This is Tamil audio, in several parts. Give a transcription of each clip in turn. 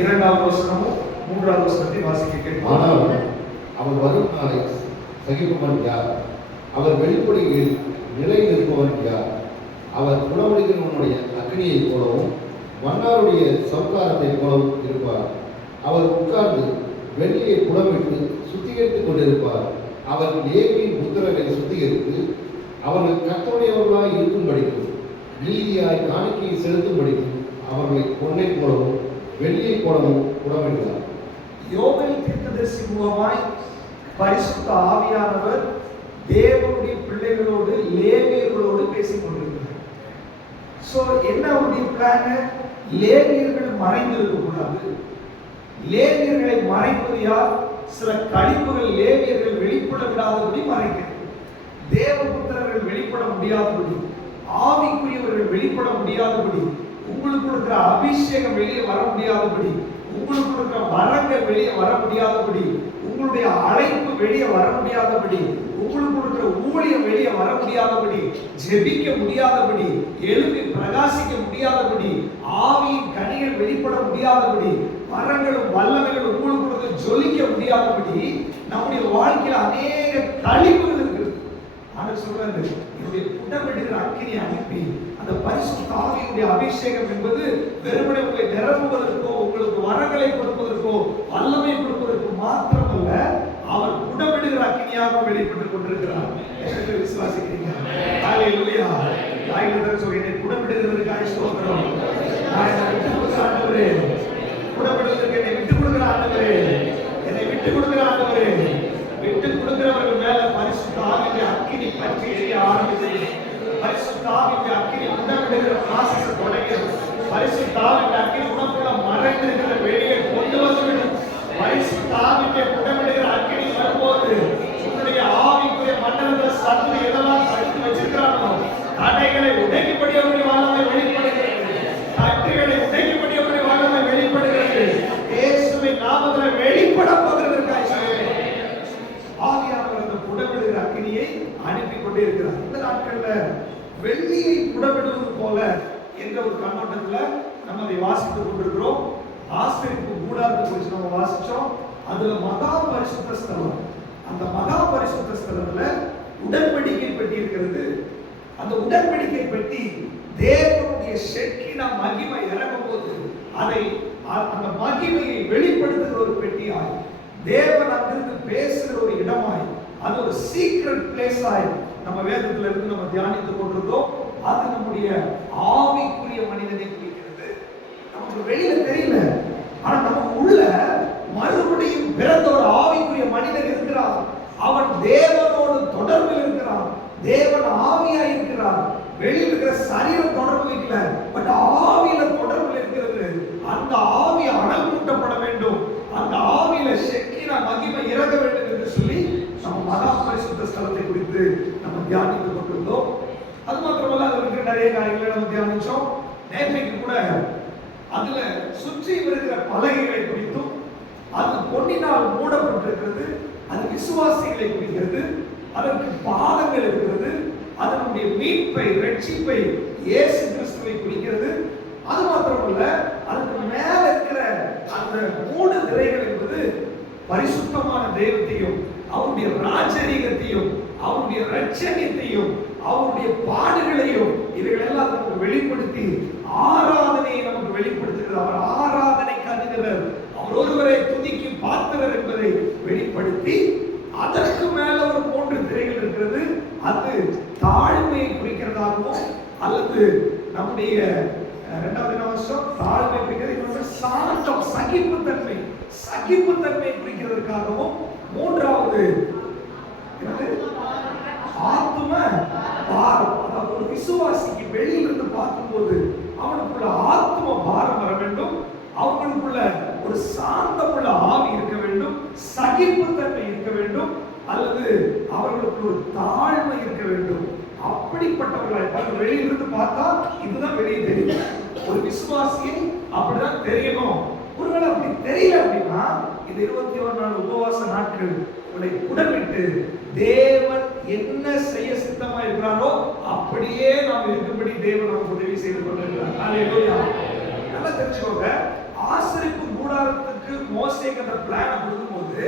இரண்டாவது வசனமும் மூன்றாவது வசனத்தை வாசிக்க கேட்போம். ஆனால் அவர் வரும் நாளை சகிப்பவன் யார்? அவர் வெளிப்படையில் நிலை நிற்பவன் யார்? அவர் குணமளிக்கிறவனுடைய அக்னியைப் போலவும் மன்னாருடைய சவுக்காரத்தைப் போலவும் இருப்பார். அவர் உட்கார்ந்து வெள்ளியை புடமிட்டு சுத்திகரித்துக் கொண்டிருப்பார். அவர் லேவியின் புத்திரரை சுத்திகரித்து அவர்கள் கர்த்தருடையவர்களாய் இருக்கும்படிக்கும் நீதியாய் காணிக்கையை செலுத்தும்படிக்கும் அவர்களை பொன்னை போலவும் வெள்ளியை போலவும் புடமிடுவார். யோவேல் தீர்க்கதரிசி மூலமாய் பரிசுத்த ஆவியானவர் தேவனுடைய பிள்ளைகளோடு லேவியர்களோடு பேசிக் கொண்டிருக்கிறார். சோ என்ன அவருடைய பிளான்? லேவியர்கள் மறைந்திருக்க கூடாது. லேவியர்களை மறைப்பது யார்? சில கழிப்புகள் லேவியர்கள் வெளிப்பட விடாதபடி மறைக்கிறது. தேவபுத்திரர்கள் வெளிப்பட முடியாதபடி, ஆவிக்குரியவர்கள் வெளிப்பட முடியாதபடி, உங்களுக்கு இருக்கிற அபிஷேகம் வெளியே வர முடியாதபடி, உங்களுக்கு இருக்கிற வரங்கள் வெளியே வர முடியாதபடி, உங்களுடைய அழைப்பு வெளியே வர முடியாதபடி, உங்களுக்கு இருக்கிற ஊழியம் வெளியே வர முடியாதபடி, ஜெபிக்க முடியாதபடி, எழுப்பி பிரகாசிக்க முடியாதபடி, ஆவியின் கனிகள் வெளிப்பட முடியாதபடி, வரங்களும் வல்லமைகளும் உங்களுக்கு ஜொலிக்க முடியாதபடி நம்முடைய வாழ்க்கையில் அநேக கழிவுகள் இருக்குது. ஆனால் சொல்றாரு, என்னுடைய புடமிடுகிற அக்கினியை அனுப்பி அந்த பரிசுத்த ஆவியுடைய அபிஷேகம் என்பது வெறுமனே உங்களை நிரப்புவதற்கோ உங்களுக்கு வரங்களை கொடுப்பதற்கோ வல்லமை கொடுப்பதற்கு மாத்திரமல்ல, அவர் புடமிடுகிற அக்கினியாக வெளிப்பட்டுக் கொண்டிருக்கிறார். விசுவாசிக்கிறீங்க? ஹல்லேலூயா. ஆயிரத்தர் சொல்கிறேன், புடமிடுகிறதற்காக ஸ்தோத்திரம். ஆண்டவரே, புடமிடுவதற்கு என்னை விட்டுக் கொடுக்கிற ஆண்டவரே, என்னை விட்டுக் கொடுக்கிற ஆண்டவரே, விட்டுக் கொடுக்கிறவர்கள் மேல பரிசுத்த ஆவியுடைய அக்கினி பற்றி எரிய ஆரம்பித்தது. பரிசுத்த ஆவியுடைய அக்கினி புடமிடுகிற ப்ராசஸ் தொடங்கியது. பரிசுத்த ஆவியுடைய அக்கினி உனக்குள்ள மறைந்திருக்கிற வெளியே கொண்டு வந்துவிடும். பரிசுத்த ஆவியுடைய புடமிடுகிற அக்கினி வரும்போது உன்னுடைய ஆவிக்குரிய மண்டலத்தில் சத்து எதெல்லாம் தடுத்து வச்சிருக்கிறானோ தடைகளை உடைக்கும்படி அவருடைய வல்லமை வெளிப்படுகிறது. தட்டுகளை உடைக்கும்படி அவருடைய வல்லமை வெளிப்படுகிறது. இயேசுவின் நாமத்தில் வெளிப்பட போகிறதற்காக ஆவியானவர் அந்த புடமிடுகிற அக்கினியை அனுப்பி கொண்டே இருக்கிறார். இந்த நாட்கள்ல வெள்ளியை புடமிடுவது போல என்ற ஒரு கண்ணோட்டத்துல நம்ம அதை வாசித்துக் கொண்டிருக்கிறோம். ஆஸ்திரிப்பு கூடாரத்தை குறித்து நம்ம வாசிச்சோம். அதுல மகா பரிசுத்த ஸ்தலம், அந்த மகா பரிசுத்த ஸ்தலத்துல உடன்படிக்கை பெட்டி இருக்கிறது. அந்த உடன்படிக்கை பெட்டி தேவனுடைய ஷெக்கினா மகிமை இறங்கும் போது அதை அந்த மகிமையை வெளிப்படுத்துகிற ஒரு பெட்டியாய், தேவன் அங்கிருந்து பேசுகிற ஒரு இடமாய், அது ஒரு சீக்ரெட் பிளேஸ் ஆய் நம்ம வேதத்துல இருந்து நம்ம தியானித்துக் கொண்டிருந்தோம். அது நம்முடைய ஆவிக்குரிய மனிதனை குறிக்கிறது. நமக்கு வெளியில தெரியல, ஆனா நம்ம உள்ள மறுபடியும் பிறந்த ஒரு ஆவிக்குரிய மனிதன் இருக்கிறான். அவன் தேவனோடு தொடர்பில் இருக்கிறான். தேவன் ஆவியா இருக்கிறார். வெளியில் இருக்கிற சரீரம் தொடர்பு வைக்கல, பட் ஆவியில தொடர்பு இருக்கிறது. அந்த ஆவி அனல் மூட்டப்பட வேண்டும். அந்த ஆவியில ஷெக்கினா மகிமை இறங்க வேண்டும் என்று சொல்லி நம்ம மகா பரிசுத்த ஸ்தலத்தை குறித்து நம்ம தியானித்துக் கொண்டிருந்தோம். அது மாத்திரமல்ல, அதுல இருக்கிற நிறைய காரியங்களை நம்ம தியானிச்சோம். நேற்றைக்கு கூட அதுல சுற்றி இருக்கிற பலகைகளை குறித்தும், அது பொன்னினால் மூடப்பட்டிருக்கிறது, அது விசுவாசிகளை குறிக்கிறது, அதற்கு பாதங்கள் இருக்கிறது, அதனுடைய மீட்பை ரட்சிப்பை இயேசு கிறிஸ்துவை குறிக்கிறது. அது மாத்திரமல்ல, அதுக்கு மேல இருக்கிற அந்த மூணு திரைகள் என்பது பரிசுத்தமான தெய்வத்தையும் அவருடைய ராஜரீகத்தையும் அவருடைய ரட்சணியத்தையும் அவருடைய பாடுகளையும் இவைகளெல்லாம் நமக்கு வெளிப்படுத்தி ஆராதனையை நமக்கு வெளிப்படுத்துகிறது. அவர் ஆராதனைக்கு அணுகிறவர், அவர் ஒருவரை துதிக்கு பாத்திரர் என்பதை வெளிப்படுத்தி, அதற்கு மேல ஒரு மூன்று திரைகள் இருக்கிறது. அது தாழ்மையை குறிக்கிறதாகவும், அல்லது நம்முடைய இரண்டாவது வருஷம் தாழ்மை குறிக்கிறது, இன்னொன்று சாந்தம் சகிப்புத்தன்மை சகிப்புத்தன்மை குறிக்கிறதுக்காகவும், மூன்றாவது ஆத்ம பாரம். அதாவது ஒரு விசுவாசிக்கு வெளியிலிருந்து பார்க்கும்போது அவனுக்குள்ள ஆத்ம பாரம் வர வேண்டும், அவங்களுக்குள்ள ஒரு சாந்தமுள்ள ஆவி இருக்க வேண்டும், சகிப்புத்தன்மை இருக்க வேண்டும், அல்லது அவர்களுக்கு ஒரு தாழ்மை இருக்க வேண்டும். அப்படிப்பட்டவர்கள் வெளியிலிருந்து பார்த்தா இதுதான் வெளியே தெரியும். ஒரு விசுவாசியை அப்படிதான் தெரியணும். ஒருவேளை அப்படி தெரியல அப்படின்னா இந்த 21 நாள் உபவாச நாட்கள் உங்களை புடமிட்டு தேவன் என்ன செய்ய சித்தமா இருக்கிறாரோ அப்படியே நாம் இருக்கும்படி தேவன் நமக்கு உதவி செய்து கொண்டிருக்கிறார். ஹல்லேலூயா. நல்லா தெரிஞ்சுக்கோங்க, மோசேக்கு அந்த பிளான் கொடுக்கும்போது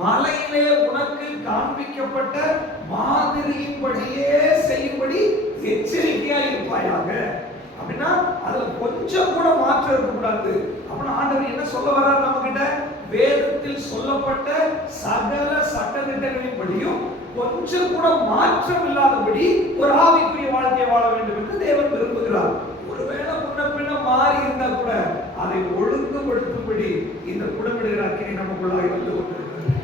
மலையிலே உனக்கு காண்பிக்கப்பட்ட மாதிரியின்படியே செய்யும்படி எச்சரிக்கையா இருப்பாயாக. அப்படின்னா அதுல கொஞ்சம் கூட மாற்றம் இருக்கக்கூடாது. அப்படின்னா ஆண்டவர் என்ன சொல்ல வர்றாரு நம்ம கிட்ட? வேதத்தில் சொல்லப்பட்ட சகல சட்டதிட்டங்களின்படியும் கொஞ்சம் கூட மாற்றம் இல்லாதபடி ஒரு ஆவிக்குரிய வாழ்க்கையை வாழ வேண்டும் என்று தேவன் விரும்புகிறார். ஒருவேளை முன்ன பின்ன மாறி இருந்தா கூட அதை ஒழுங்குபடுத்தும்படி இந்த குடமிடுகிற அக்கினி நமக்குள்ளாக வந்து கொண்டிருக்கிறது.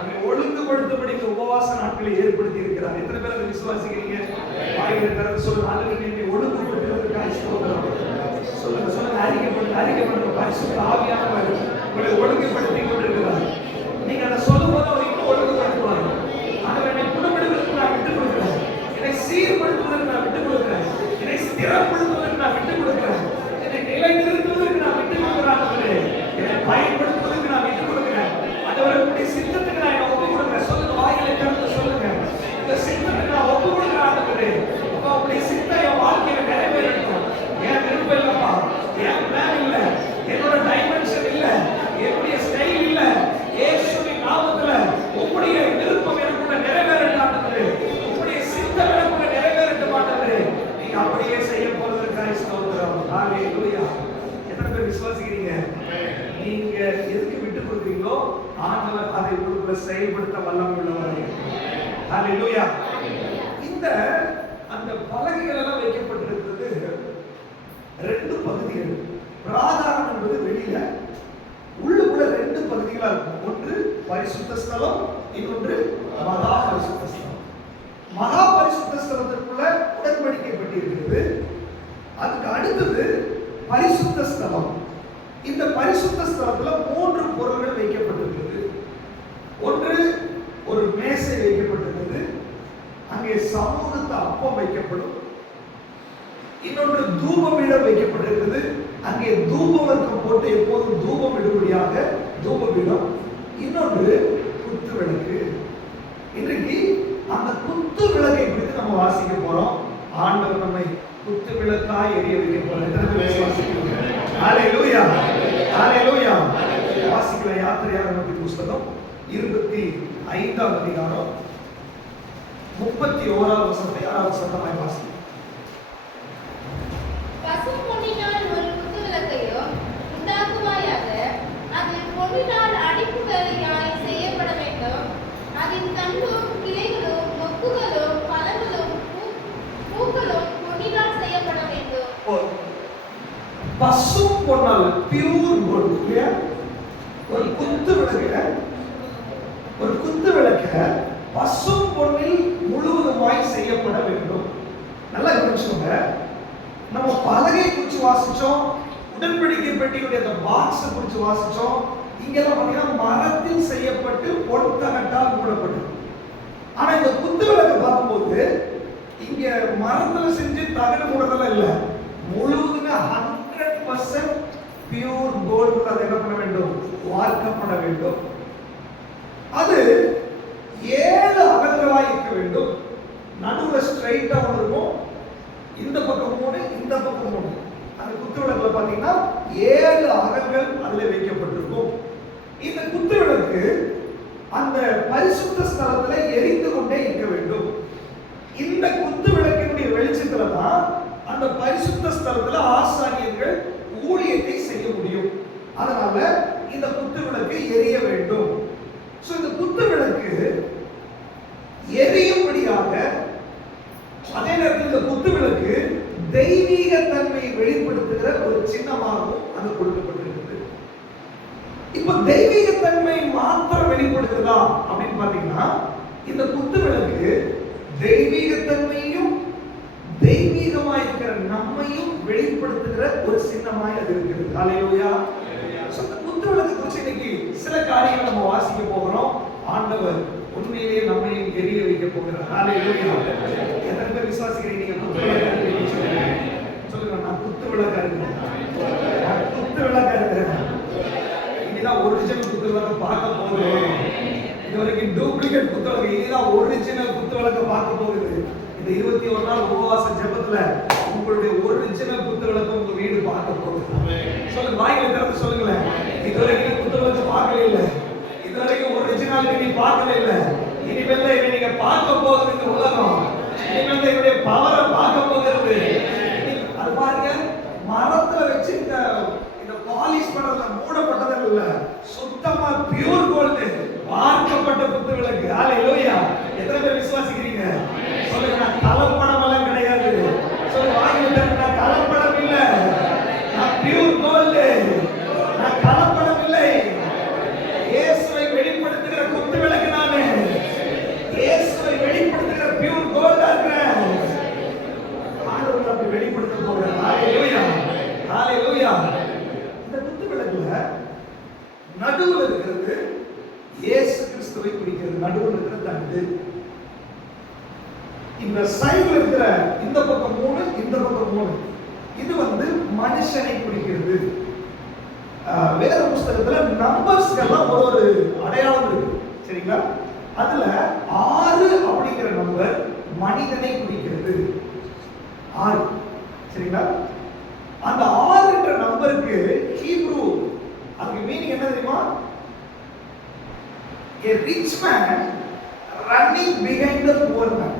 அதை ஒழுங்குபடுத்தும்படி இந்த உபவாச நாட்களை ஏற்படுத்தி இருக்கிறார். எத்தனை பேர் அதை விசுவாசிக்கிறீங்க? வாயிலை திறந்து சொல்லுங்க, ஆண்டவரே என்னை ஒழுங்குபடுத்துவதற்காக ஸ்தோத்திரம். சொல்லுங்க சொல்லுங்க, அறிக்கைப்படுங்க. பரிசுத்த ஆவியானவர் உங்களை ஒழுங்குபடுத்தி கொண்டிருக்கிறார். நீங்க அதை சொல்லும்போது அவர் இன்னும் ஒழுங்குபடுத்துவாங்க. ஆண்டவரே என்னை குடமிடுவதற்கு நான் விட்டுக் கொடுக்கிறேன், என்னை சீர்படுத்துவதற்கு நான் விட்டுக் கொடுக்கிறேன், என்னை ஸ்திரப்படுத்துவதற்கு நான் விட்டுக் கொடுக்கிறேன், என்னை நிலைநிறுத்துவதற்கு நான் விட்டுக் கொடுக்கிறேன், என்னை பயன்படுத்துவதற்கு நான் விட்டுக் கொடுக்கிறேன். ஆண்டவருடைய சித்தத்துக்கு நான் என்னை ஒப்புக் கொடுக்கிறேன். சொல்லுங்க, வாயிலை திறந்து சொல்லுங்க, இந்த சித்தத்துக்கு நான் ஒப்புக் கொடுக்கிறேன். ஆண்டவரே அப்பா, உங்களுடைய சித்தம் என் வாழ்க்கையில நிறைவேறட்டும். என் விருப்பம் இல்லப்பா, என் பிளான் இல்ல, என்னோட டைமென்ஷன் இல்ல, என்னுடைய ஸ்டைல் இல்ல, இயேசுவின் நாமத்துல உங்களுடைய விருப்பம் எனக்குள்ள நிறைவேறட்டும். ஆண்டவரே உங்களுடைய சித்தம் எனக்குள்ள நிறைவேறட்டும். ஆண்டவரே நீங்க அப்படியே செய்ய போறதற்காக ஸ்தோத்திரம். ஹalleluya. எத்தனை பேர் விசுவாசிக்கிறீங்க? நீங்க எதுக்கு விட்டு கொடுக்கிறீங்களோ ஆண்டவர் அதை உங்களுக்குள்ள செயல்படுத்த வல்லமை உள்ளவர். ஹalleluya. இந்த அந்த பலகைகள் எல்லாம் வைக்கப்பட்டிருக்கிறது ரெண்டு பகுதிகள். பிராகாரம் என்பது வெளியில, உள்ளுக்குள்ள ரெண்டு பகுதிகளா இருக்கும். ஒன்று பரிசுத்த ஸ்தலம், இன்னொன்று மகா பரிசுத்த ஸ்தலம். மகா பரிசுத்த ஸ்தலத்திற்குள்ள உடன்படிக்கை பெட்டி இருக்கிறது. அதுக்கு அடுத்தது பரிசுத்த ஸ்தலம். இந்த பரிசுத்த ஸ்தலத்துல மூன்று பொருள்கள் வைக்கப்பட்டிருக்கிறது. ஒன்று ஒரு மேசை வைக்கப்பட்டிருக்கிறது, அங்கே சமூகத்து அப்பம் வைக்கப்படும். இன்னொன்று தூபபீடம் வைக்கப்பட்டிருக்கிறது, அங்கே தூபவர்க்கம் போட்டு எப்போதும் தூபம் இடும்படியாக தூபபீடம். இன்னொன்று குத்து விளக்கு. இன்றைக்கு அந்த குத்து விளக்கை குறித்து நம்ம வாசிக்க போறோம். ஆண்டவர் நம்மை குத்து விளக்காய் எரிய வைக்க போறார். ஹalleluya, ஹalleluya. வாசிக்கிற யாத்திரையாகமத்தின் புஸ்தகம் 25ஆம் அதிகாரம் 31ஆம் வசனத்தை 6ஆம் வசனமாய் வாசிக்கிறோம். பசும் பொன்னினால் ஒரு குத்து விளக்கையோ உண்டாக்குவாயாக. அது பொன்னினால் அடிப்பு வேலையாய் செய்யப்பட வேண்டும். அதன் தண்டும் கிளைகளும் மொக்குகளும் பழங்களும் பூக்களும் பொன்னினால் செய்யப்பட வேண்டும். பசும் பொன்னால், பியூர் கோல்ட் இல்லையா? ஒரு குத்து விளக்க பசும் பொன்னில் முழுவதுமாய் செய்யப்பட வேண்டும். நல்லா கவனிச்சுக்கோங்க. நம்ம பலகை குறித்து வாசிச்சோம், உடன்படிக்கை பெட்டியுடைய அந்த பாக்ஸ் குறித்து வாசிச்சோம். இங்கெல்லாம் பார்த்தீங்கன்னா மரத்தில் செய்யப்பட்டு பொன் தகட்டால் மூடப்பட்டது. ஆனா இந்த குத்து விளக்கை பார்க்கும்போது இங்க மரத்துல செஞ்சு தகடு மூடதெல்லாம் இல்லை, முழுவதுமே 100% பியூர் கோல்டு. அதை என்ன பண்ண வேண்டும்? வார்க்கப்பட வேண்டும். அது 7 அகலங்களாய் இருக்க வேண்டும். நடுவுல ஸ்ட்ரைட்டா ஒன்று இருக்கும், இந்த பக்கம் 3, இந்த பக்கம் 3. அந்த குத்து விளக்குல பாத்தீங்கன்னா 7 அகங்கள் அதுல வைக்கப்பட்டிருக்கும். இந்த குத்து விளக்கு அந்த பரிசுத்த ஸ்தலத்துல எரிந்து கொண்டே இருக்க வேண்டும். இந்த குத்து விளக்கினுடைய வெளிச்சத்துல தான் அந்த பரிசுத்த ஸ்தலத்துல ஆசாரியர்கள் ஊழியத்தை செய்ய முடியும். அதனால இந்த குத்து விளக்கு எரிய வேண்டும். சோ இந்த குத்து விளக்கு எரியும்படியாக, அதே நேரத்தில் இந்த குத்து விளக்கு தெய்வீக தன்மையை வெளிப்படுத்துகிற ஒரு சின்னமாகவும் அது கொடுக்கப்பட்டிருக்கிறது. இப்ப தெய்வீக தன்மை மாத்திரம் வெளிப்படுத்துதா அப்படின்னு பாத்தீங்கன்னா, இந்த குத்து விளக்கு தெய்வீக தன்மையும் தெய்வீகமாய் இருக்கிற நம்மையும் வெளிப்படுத்துகிற ஒரு சின்னமாய் அது இருக்கிறது. ஹalleluya. இந்த குத்து விளக்கு குறித்து இன்னைக்கு சில காரியங்கள் நம்ம வாசிக்க போகிறோம். ஆண்டவர் உண்மையிலேயே நம்மையும் எரிய வைக்க போகிறார். ஹalleluya. எத்தனை பேர் விசுவாசிக்கிறீங்க? குத்து விளக்கு சொல்லுங்க, நான் குத்து விளக்கா இருக்கிறேன், குத்து விளக்கா இருக்கிறேன். இனிதான் ஒரிஜினல் குத்து விளக்க பார்க்க போகிறோம். இதுவரைக்கும் டூப்ளிகேட் குத்து விளக்கு, இனிதான் ஒரிஜினல் குத்து விளக்க பார்க்க போகுது. இந்த 21 நாள் உபவாச ஜெபத்துல உங்களுடைய ஒரிஜினல் குத்து விளக்கு உங்க வீடு பார்க்க போகுது. சொல்லுங்க, வாயில திறந்து சொல்லுங்களேன். இதுவரைக்கும் குத்து விளக்கு பார்க்கவே இல்லை. இதுவரைக்கும் ஒரிஜினாலிட்டி நீ பார்க்கவே இல்லை. இனிமேல் தான் இதை நீங்க பார்க்க போகுது இந்த உலகம். இனிமேல் தான் இவருடைய பவரை பார்க்க போகிறது. அது பாருங்க, மரத்துல வச்சு இந்த பாலிஷ் பண்ணதுல மூடப்பட்டது இல்ல, சுத்தமா பியூர் கோல்டு வார்க்கப்பட்ட குத்து விளக்கு. ஹalleluya. எத்தனை பேர் விசுவாசிக்கிறீங்க? சொல்லுங்க, நான் கலப்படம் எல்லாம் கிடையாது. சொல்லுங்க, வாங்கிட்டு நான் கலப்படம் இல்ல, நான் பியூர் கோல்டு, நான் கலப்படம் இல்லை. இயேசுவை வெளிப்படுத்துகிற குத்து விளக்கு நானு. இயேசுவை வெளிப்படுத்துகிற பியூர் கோல்டா இருக்கிறேன். ஆண்டவர் அப்படி வெளிப்படுத்த போகிறார். ஹalleluya. ஹalleluya. இந்த குத்து விளக்குல நடுவுல இருக்கிறது இயேசு கிறிஸ்துவை குறிக்கிறது. நடுவுல இருக்கிற தண்டு. இந்த சைடுல இருக்கிற இந்த பக்கம் 3, இந்த பக்கம் 3, இது மனுஷனை குறிக்கிறது. வேத புஸ்தகத்துல நம்பர்ஸ்க்கெல்லாம் ஒரு அடையாளம் இருக்கு, சரிங்களா? அதுல 6 அப்படிங்கிற நம்பர் மனிதனை குறிக்கிறது. 6, சரிங்களா? அந்த 6 என்ற நம்பருக்கு ஹீப்ரு அதுக்கு மீனிங் என்ன தெரியுமா? A rich man running behind the poor man.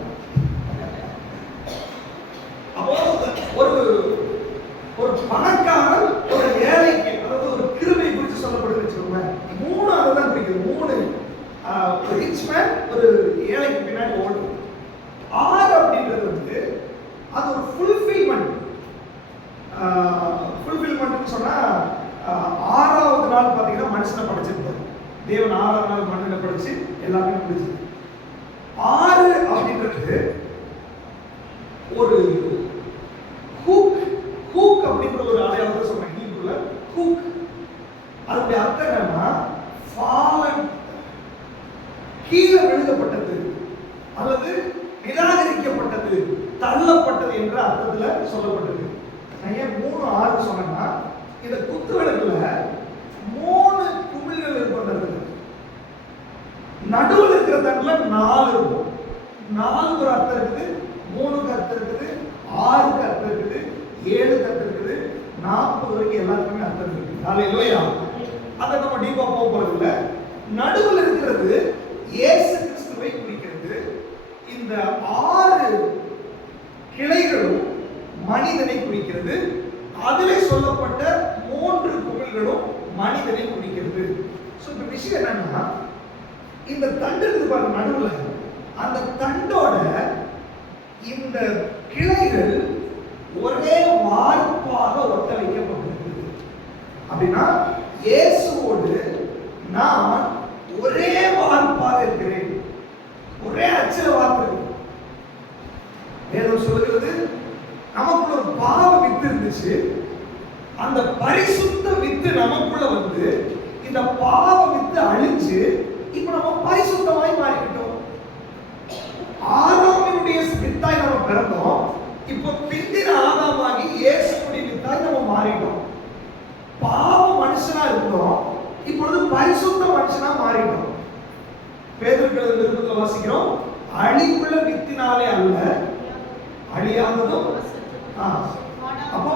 அப்போ ஒரு பணக்காரர் ஒரு ஏழைக்கு, அதாவது ஒரு கிருபை குறித்து சொல்லப்படுது வச்சுக்கோங்க. 3 அதுதான் குறிக்குது. 3 ரிச் மேன் ஒரு ஏழைக்கு பின்னாடி ஓடுது. 6 அப்படின்றது அது ஒரு ஃபுல்ஃபில்மெண்ட். ஃபுல்ஃபில்மெண்ட்னு சொன்னா 6வது நாள் பாத்தீங்கன்னா மனுஷனை படைச்சிருப்பாரு. தேவன் 6வது நாள் மனுஷனை படைச்சு எல்லாமே முடிச்சு. 6 அப்படின்றது ஒரு ஹூக் அப்படின்ற ஒரு அடையாளத்தை சொல்றேன். ஹீப்ருல ஹூக், அதோட அர்த்தம் என்னன்னா ஃபாலன், கீழே விழுகப்பட்டது அல்லது நிராகரிக்கப்பட்டது, தள்ளப்பட்டது என்ற அர்த்தத்துல சொல்லப்பட்டது. நான் ஏன் 3, 6 சொன்னேன்னா, இந்த குத்து விளக்குல 3 குமிழ்கள் இருக்கின்றது. நடுவில் இருக்கிற தண்டுல 4 இருக்கும். 4 ஒரு அர்த்தம் இருக்குது, 3க்கு அர்த்தம் இருக்குது, 6க்கு அர்த்தம் இருக்குது, 7க்கு அர்த்தம் இருக்குது, 40 வரைக்கும் எல்லாத்துக்குமே அர்த்தம் இருக்குது. ஹalleluya. அதை நம்ம டீப்பா போக போறது இல்ல. நடுவில் இருக்கிறது இயேசு கிறிஸ்துவை குறிக்கிறது. இந்த 6 கிளைகளும் மனிதனை குறிக்கிறது. அதிலே சொல்லப்பட்ட 3 குமிழ்களும் மனிதனை குறிக்கிறது. சோ இந்த விஷயம் என்னன்னா, இந்த தண்டு இருக்கு பாருங்க நடுவுல, அந்த தண்டோட இந்த கிளைகள் ஒரே வார்ப்பாக ஒட்ட வைக்கப்பட்டிருக்கு. அப்படின்னா இயேசுவோடு நான் ஒரே வார்ப்பாக இருக்கிறேன், ஒரே அச்சல வார்ப்பு. வேதம் சொல்லுகிறது, நமக்குள்ள ஒரு பாவ வித்து இருந்துச்சு, அந்த பரிசுத்த வித்து நமக்குள்ள இந்த பாவ வித்து அழிச்சு இப்ப நம்ம பரிசுத்தமாய் மாறிவிட்டோம். ஆதாமினுடைய வித்தாய் நம்ம பிறந்தோம், இப்போ பிந்தின ஆதாமாகி இயேசுவுடைய வித்தாய் நம்ம மாறிட்டோம். பாவ மனுஷனா இருந்தோம், இப்பொழுது பரிசுத்த மனுஷனா மாறிட்டோம். பேதுருவின் நிருபத்தில் வாசிக்கிறோம், அழிவுள்ள வித்தினாலே அல்ல, அழியாததும். அப்போ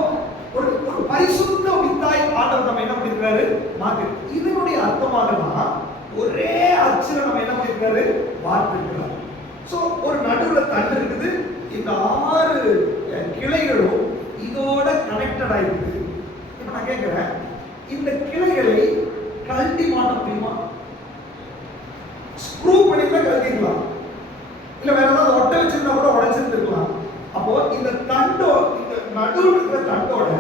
ஒரு பரிசுத்த வித்தாய் ஆண்டவர் நம்ம என்ன பண்ணிருக்காரு, மாத்தி. இதனுடைய அர்த்தமாக தான் ஒரே அச்சுல நம்ம என்ன பண்ணிருக்காரு, வார்த்திருக்கிறார். சோ ஒரு நடுவுல தண்டு இருக்குது, இந்த 6 கிளைகளும் இதோட கனெக்டட் ஆயிருக்கு. இப்ப நான் கேட்கிறேன், இந்த கிளைகளை கழட்டி மாட்ட முடியுமா? ஸ்க்ரூ பண்ணி தான் கழட்டிக்கலாம், இல்ல வேற ஏதாவது ஒட்ட வச்சிருந்தா கூட உடைச்சிருந்துருக்கலாம். அப்போ இந்த தண்டோ, இந்த நடுவில் இருக்கிற தண்டோட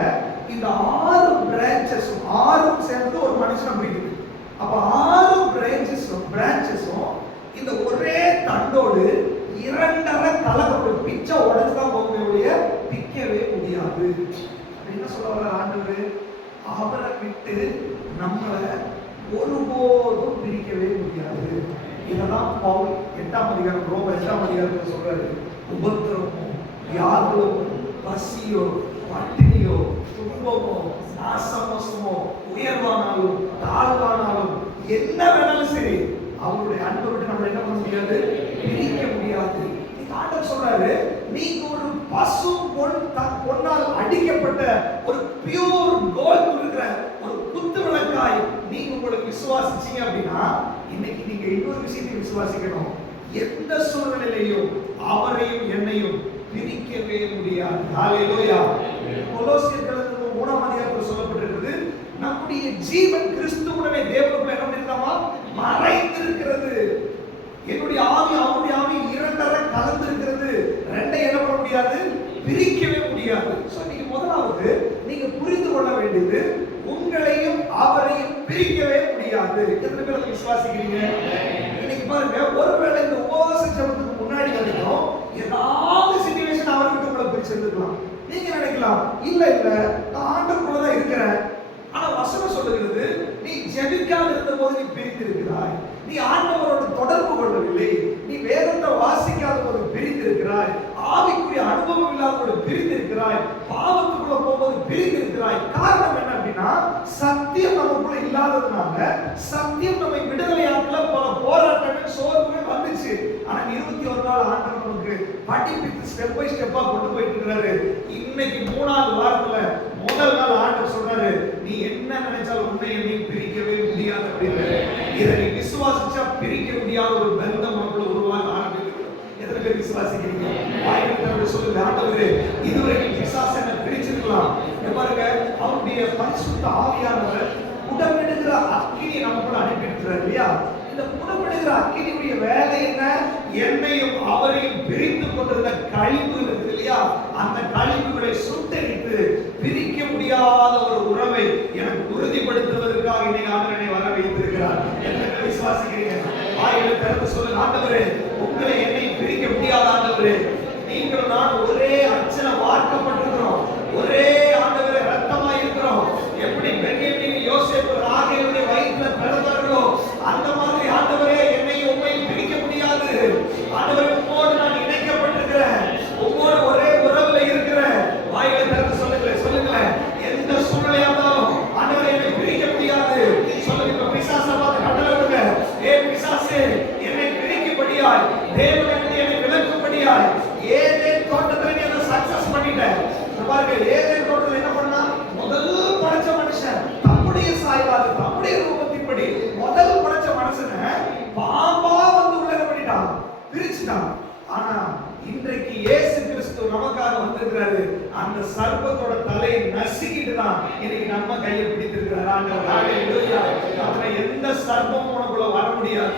இந்த 6 பிரான்ச்சஸும் 6 சேர்ந்து ஒரு மனுஷனை பிடிக்குது. அப்ப 6 பிரான்ச்சஸும் இந்த ஒரே தண்டோடு 2 கலக்கப்பட்டு பிச்சை உடைச்சுதான் போகவே பிக்கவே முடியாது. என்ன சொல்ல வர ஆண்டவர், அவரை விட்டு நம்மளை ஒருபோதும் பிரிக்கவே முடியாது. இதெல்லாம் பவுல் 8ஆம் அதிகாரம், ரோமர் 8ஆம் அதிகாரத்தில் சொல்றாரு. உபத்திரமோ, வியாதியோ, பசியோ, பட்டினியோ, துன்பமோ, நாசமோசமோ, உயர்வானாலும் தாழ்வானாலும் என்ன வேணாலும் சரி, அவருடைய அன்பை விட்டு நம்ம என்ன பண்ண முடியாது, பிரிக்க முடியாது. ஆண்டவர் சொல்றாரு, நீங்க ஒரு பசு பொன்னால் அடிக்கப்பட்ட ஒரு பியூர் கோல்ட் இருக்கிற ஒரு குத்து விளக்காய் நீங்க உங்களுக்கு விசுவாசிச்சீங்க அப்படின்னா இன்னைக்கு நீங்க இன்னொரு விஷயத்தை விசுவாசிக்கணும். எந்த சூழ்நிலையிலையும் அவரையும் என்னையும் பிரிக்கவே முடியாது. ஹalleluya. கொலோசியர்கள் 3ஆம் அதிகாரத்தில் சொல்லப்பட்டிருக்கிறது, நம்முடைய ஜீவன் கிறிஸ்துவுடனே தேவனுக்குள்ள என்ன பண்ணிருக்காமா மறைந்திருக்கிறது. என்னுடைய ஆவி அவருடைய ஆவி இரண்டரை கலந்திருக்கிறது. ரெண்டை என்ன பண்ண முடியாது, பிரிக்கவே முடியாது. சோ நீங்க முதலாவது நீங்க புரிந்து கொள்ள வேண்டியது, உங்களையும் அவரையும் பிரிக்கவே முடியாது. எத்தனை பேர் அதை விசுவாசிக்கிறீங்க? இன்னைக்கு பாருங்க, ஒருவேளை இந்த உபவாச ஜெபத்துக்கு முன்னாடி வரைக்கும் ஏதாவது சிச்சுவேஷன் அவர்கிட்ட உங்களை பிரிச்சிருக்கலாம். நீங்க நினைக்கலாம், இல்ல இல்ல நான் ஆண்டவருக்குள்ள தான் இருக்கிறேன். ஆனா வசனம் சொல்லுகிறது, நீ ஜெபிக்காத இருந்த போது நீ பிரித்து இருக்கிறாய், நீ ஆண்டவரோடு தொடர்பு கொள்ளவில்லை, நீ வேதத்தை வாசிக்காத போது பிரித்து இருக்கிறாய், ஆவிக்குரிய அனுபவம் இல்லாத போது பிரித்து இருக்கிறாய், பாவத்துக்குள்ள போகும்போது பிரித்து இருக்கிறாய். காரணம் என்ன அப்படின்னா, சத்தியம் நமக்குள்ள இல்லாததுனால சத்தியம் நம்மை விடுதலையாக்கல பல போராட்டங்கள் சோர்வுகள் வந்துச்சு. ஆனா 21 நாள் ஆண்டவர் நமக்கு படிப்பித்து ஸ்டெப் பை ஸ்டெப்பா கொண்டு போயிட்டு இருக்கிறாரு. இன்னைக்கு 3ஆவது வாரத்துல முதல் நாள் ஆண்டவர் சொல்றாரு, நீ என்ன நினைச்சாலும் உன்னை என்னை பிரிக்கவே முடியாது அப்படின்னு. இதை நீ விசுவாசிச்சா பிரிக்க முடியாத ஒரு பந்தம் நமக்குள்ள உருவாக ஆரம்பிக்கிறது. எத்தனை பேர் விசுவாசிக்கிறீங்க? வாய்ப்பு சொல்லுங்க, ஆண்டவரே இதுவரைக்கும் பிசாசு என்ன பிரிச்சிருக்கலாம், பாருங்க அவருடைய பரிசுத்த ஆவியானவர் உடம்பெடுக்கிற அக்கினி நமக்குள்ள அனுப்பியிருக்கிறார் இல்லையா? இந்த உடம்பெடுக்கிற அக்கினியுடைய வேலை என்ன? என்னையும் அவரையும் பிரித்து கொண்டிருந்த கழிவு இருக்குது இல்லையா, அந்த கழிவுகளை சுட்டரித்து பிரிக்க முடியாத ஒரு உறவை எனக்கு உறுதிப்படுத்துவதற்காக இன்னைக்கு ஆண்டவரை வர வைத்திருக்கிறார். எத்தனை விசுவாசிக்கிறீங்க? வாயில திறந்து சொல்லுங்க, ஆண்டவரே உங்களை என்னை பிரிக்க முடியாத ஆண்டவரே, நீங்களும் நான் ஒரே அச்சல வார்க்கப்பட்டிருக்கிறோம், ஒரே ஆண்டவரே ரத்தமா இருக்கிறோம். எப்படி பென்யமீன் யோசேப்பு ராகேலுடைய வயிற்றில பிறந்தார்களோ அந்த மாதிரி ஆண்டவரே என்னை உம்மை பிரிக்க முடியாது. ஆண்டவரே உம்மோடு நான் இணைக்கப்பட்டிருக்கிறேன், உம்மோடு ஒரே உறவுல இருக்கிறேன். வாயில திறந்து சொல்லுங்களேன், சொல்லுங்களேன். எந்த சூழ்நிலையா இருந்தாலும் ஆண்டவரே என்னை பிரிக்க முடியாது சொல்லுங்க. இப்ப பிசாசை பார்த்து கட்டளை விடுங்க, ஏ பிசாசே என்னை பிரிக்கும்படியாய், தேவன் என்னை விலக்கும்படியாய், ஏதேன் தோட்டத்துல நீ அதை சக்சஸ் பண்ணிட்ட. பாருங்க, ஏதேன் தோட்டத்துல என்ன பண்ணா, முதல் படைச்ச மனுஷன் தம்முடைய சாயலாக தம்முடைய ரூபத்தின்படி முதல் படைச்ச மனுஷனை பாம்பா வந்து உள்ள பண்ணிட்டான், பிரிச்சுட்டான். ஆனா இன்றைக்கு இயேசு கிறிஸ்து நமக்காக வந்திருக்கிறாரு. அந்த சர்ப்பத்தோட தலையை நசுக்கிட்டு தான் இன்னைக்கு நம்ம கையை பிடித்திருக்கிறார் ஆண்டவர். ஹalleluya. அதனால எந்த சர்ப்பமும் உனக்குள்ள வர முடியாது,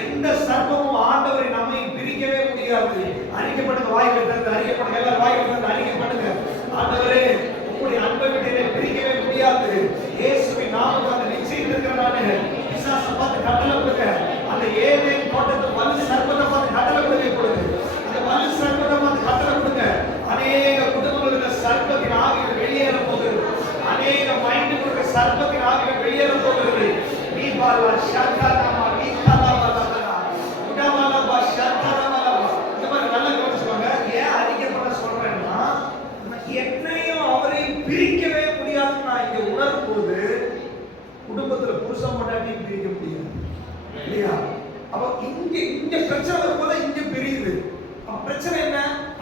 எந்த சர்ப்பமும் ஆண்டவரை நம்மை பிரிக்கவே முடியாது. அறிக்கை பண்ணுங்க, வாயில திறந்து அறிக்கை பண்ணுங்க, எல்லாரும் வாயில திறந்து அறிக்கை பண்ணுங்க. ஆண்டவரே உங்களுடைய அன்பை விட்டு என்னை பிரிக்கவே முடியாது. இயேசுவின் நாமத்தால நிச்சயம் இருக்கிறனால பிசாசை பார்த்து கட்டளை கொடுங்க. அந்த ஏதேன் தோட்டத்தை வலு சர்ப்பத்தை பார்த்து கட்டளை கொடுங்க. அந்த வலு சர்ப்பத்தை பார்த்து கட்டளை கொடுங்க. அநேக குடும்பங்களுக்கு சர்ப்பத்தின் ஆவிகள் வெளியேற போகிறது. அநேக மைண்ட் கொடுக்க சர்ப்பத்தின் ஆவிகள் வெளியேற போகிறது. நீ பாலா ஷாக்காமா நீ கலாவலா உடவலா ஷாக்காரவலா. இந்த மாதிரி நல்லா கவனிச்சுக்கோங்க. ஏன் அறிக்கை பண்ண சொல்றேன்னா, என்னையும் அவரையும் பிரிக்கவே முடியாதுன்னு நான் இங்க உணரும் போது குடும்பத்துல புருஷன் பொண்டாட்டியும் பிரிக்க முடியாது இல்லையா? அப்ப இங்க பிரச்சனை வரும்போது இங்க பிரியுது. பிரச்சனை என்ன?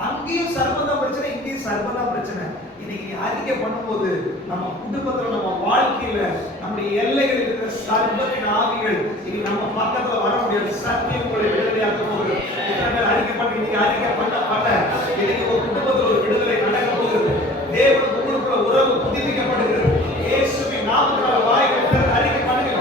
அங்கேயும் சர்வதா பிரச்சனை, இங்கேயும் சர்வதா பிரச்சனை. இன்னைக்கு அறிக்கை பண்ணும்போது நம்ம குடும்பத்துல, நம்ம வாழ்க்கையில, நம்முடைய எல்லைகள் இருக்கிற சர்வத்தின் ஆவிகள் இனி நம்ம பக்கத்துல வர முடியாது. சத்தியம் உங்களை விடுதலையாக்க போகுது. அறிக்கை பண்ணி இன்னைக்கு அறிக்கை பண்ண இன்னைக்கு ஒரு குடும்பத்துல ஒரு விடுதலை நடக்க போகுது. தேவன் உங்களுக்குள்ள உறவு புதுப்பிக்கப்படுகிறது. இயேசுவின் நாமத்தினால வாய்கள் திறந்து அறிக்கை பண்ணுங்க.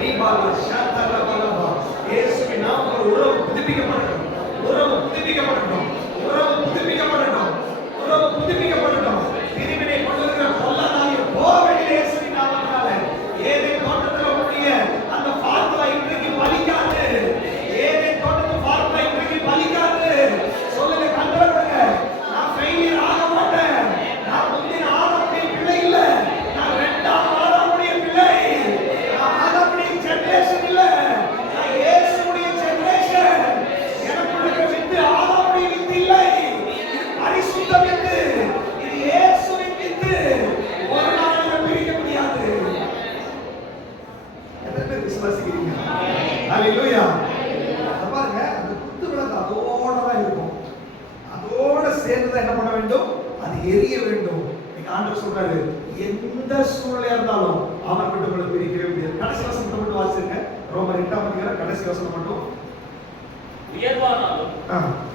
நீ பாலா ஷாத்தல பாலா, இயேசுவின் நாமத்தினால உறவு புதுப்பிக்கப்படட்டும், உறவு புதுப்பிக்கப்படட்டும், உறவு புதுப்பிக்கப்படட்டும், உறவு புதுப்பிக்கப்படட்டும். பிரிவினை கொண்டு வருகிற பொல்லாதாவியை போவேண்டிய இயேசுவின் நாமத்தினால ஏதேன் தோட்டத்தில் உடைய அந்த ஃபார்முலா இன்றைக்கு பலிக்காது. ஏதேன் தோட்டத்தில் ஃபார்முலா இன்றைக்கு பலிக்காது. சொல்லுங்க, கண்டற கொடுங்க. நான் ஃபெயிலியர் ஆக மாட்டேன். நான் முந்தின ஆதாமுடைய பிள்ளை இல்ல, நான் இரண்டாம் ஆதாமுடைய பிள்ளை. நான் ஆதாமுடைய ஜெனரேஷன் இல்ல, நான் இயேசுவுடைய ஜெனரேஷன். எனக்கு இருக்கிற வித்து ஆதாமுடைய வித்து இல்லை, இது பரிசுத்த வித்து, இது இயேசுவின் வித்து. ஒரு நாள் பிரிக்க முடியாது. எத்தனை பேர் விசுவாசிக்கிறீங்க? ஹalleluya. பாருங்க, அந்த குத்து விளக்கு அதோட தான் இருக்கும், அதோட சேர்ந்து தான் என்ன பண்ண வேண்டும், அது எரிய வேண்டும். நீங்க ஆண்டவர் சொல்றாரு, எந்த சூழ்நிலையா இருந்தாலும் அவர் விட்டு உங்களை பிரிக்கவே முடியாது. கடைசி வசனத்தை மட்டும் கடைசி வசனம் மட்டும். உயர்வானாலும்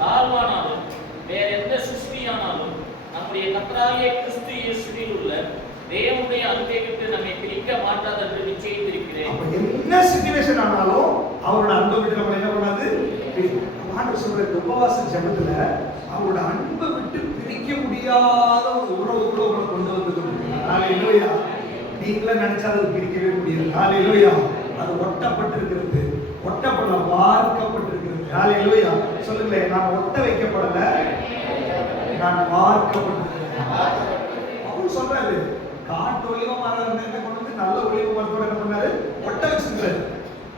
தாழ்வானாலும் வேற எந்த சிருஷ்டியானாலும் நம்முடைய கர்த்தராகிய கிறிஸ்து இயேசுவில் உள்ள தேவனுடைய அன்பை விட்டு நம்மை பிரிக்க மாட்டாது என்று நிச்சயித்திருக்கிறேன். அப்ப என்ன சிச்சுவேஷன் ஆனாலும் அவரோட அன்பை விட்டு நம்ம என்ன பண்ணாது? ஆண்டவர் சொல்ற உபவாச ஜெபத்துல அவரோட அன்பை விட்டு பிரிக்க முடியாத ஒரு உறவுக்குள்ள உங்களை கொண்டு வந்து ஹalleluya. நீங்களே நினைச்சா அது பிரிக்கவே முடியாது. ஹalleluya. அது ஒட்டப்பட்டிருக்கிறது, ஒட்டப்படல, வார்க்கப்பட்டிருக்கிறது. ஹalleluya. சொல்லுங்களேன், நான் ஒட்ட வைக்கப்படல, நான் வார்க்கப்பட்டிருக்கிறேன். அவர் சொல்றாரு, காட்டு ஒலிவ மரம் என்ன கொண்டு வந்து நல்ல ஒலிவ மரத்தோட என்ன பண்ணாரு? ஒட்ட வச்சிருக்காரு.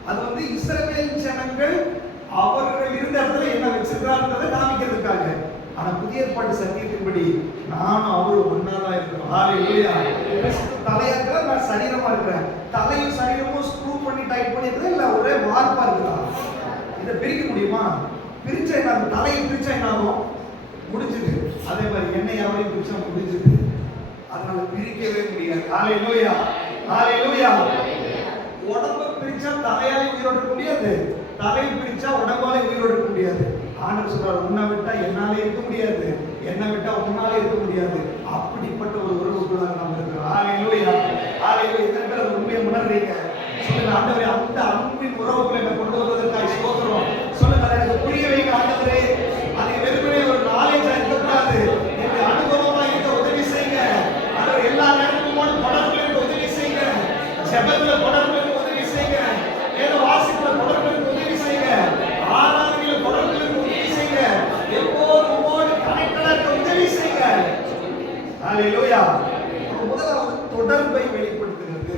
அது வந்து இஸ்ரவேல் ஜனங்கள் அவர்கள் இருந்த இடத்துல என்ன வச்சிருக்காருன்றதை காமிக்கிறதுக்காக. ஆனா புதிய ஏற்பாட்டு சத்தியத்தின்படி நானும் அவரும் ஒன்னாதான் இருக்கிறோம். ஹalleluya. தலையா இருக்கிற, நான் சரீரமா இருக்கிறேன். தலையும் சரீரமும் ஸ்க்ரூ பண்ணி டைட் பண்ணி இருக்கிறது இல்ல, ஒரே வார்ப்பா இருக்குதா? இதை பிரிக்க முடியுமா? பிரிச்சா என்ன? தலையை பிரிச்சா என்ன ஆகும்? முடிஞ்சது. அதே மாதிரி என்னை அவரையும் பிரிச்சா முடிஞ்சது. அதனால பிரிக்கவே முடியாது. ஹalleluya. ஹalleluya. உடம்பை பிரிச்சா தலையாலே உயிரோட இருக்க முடியாது, தலையை பிரிச்சா உடம்பாலே உயிரோட இருக்க முடியாது. ஆண்டவர் சொல்றார், உன்னை விட்டா என்னாலே இருக்க முடியாது, என்னை விட்டா உன்னாலே இருக்க முடியாது. அப்படிப்பட்ட ஒரு உறவுக்குள்ள நம்ம இருக்கிறோம். ஹalleluya. ஹalleluya. எத்தனை பேர் அந்த உண்மையை உணர்றீங்க? சொல்லுங்க, ஆண்டவரே அந்த அன்பின் உறவுக்குள்ள என்ன கொண்டு வந்ததற்காக ஸ்தோத்திரம். சொல்லுங்க, எனக்கு புரிய வைங்க ஆண்டவரே. அது வெறுமனே ஒரு நாலேஜா இருக்கக்கூடாது, எனக்கு அனுபவமா இருக்க உதவி செய்யுங்க. ஆண்டவர் எல்லா நேரமும் தொடர்புல இருக்க உதவி செய்யுங்க, ஜெபத்துல தொடர்புல இருக்க உதவி செய்யுங்க, வேத வாசிப்புல தொடர்புல இருக்க உதவி செய்யுங்க, ஆராதனையில தொடர்புல இருக்க உதவி செய்யுங்க, எப்போதும் உம்மோடு கனெக்டடா இருக்க உதவி செய்யுங்க. ஹalleluya. முதலாவது தொடர்பை வெளிப்படுத்துகிறது.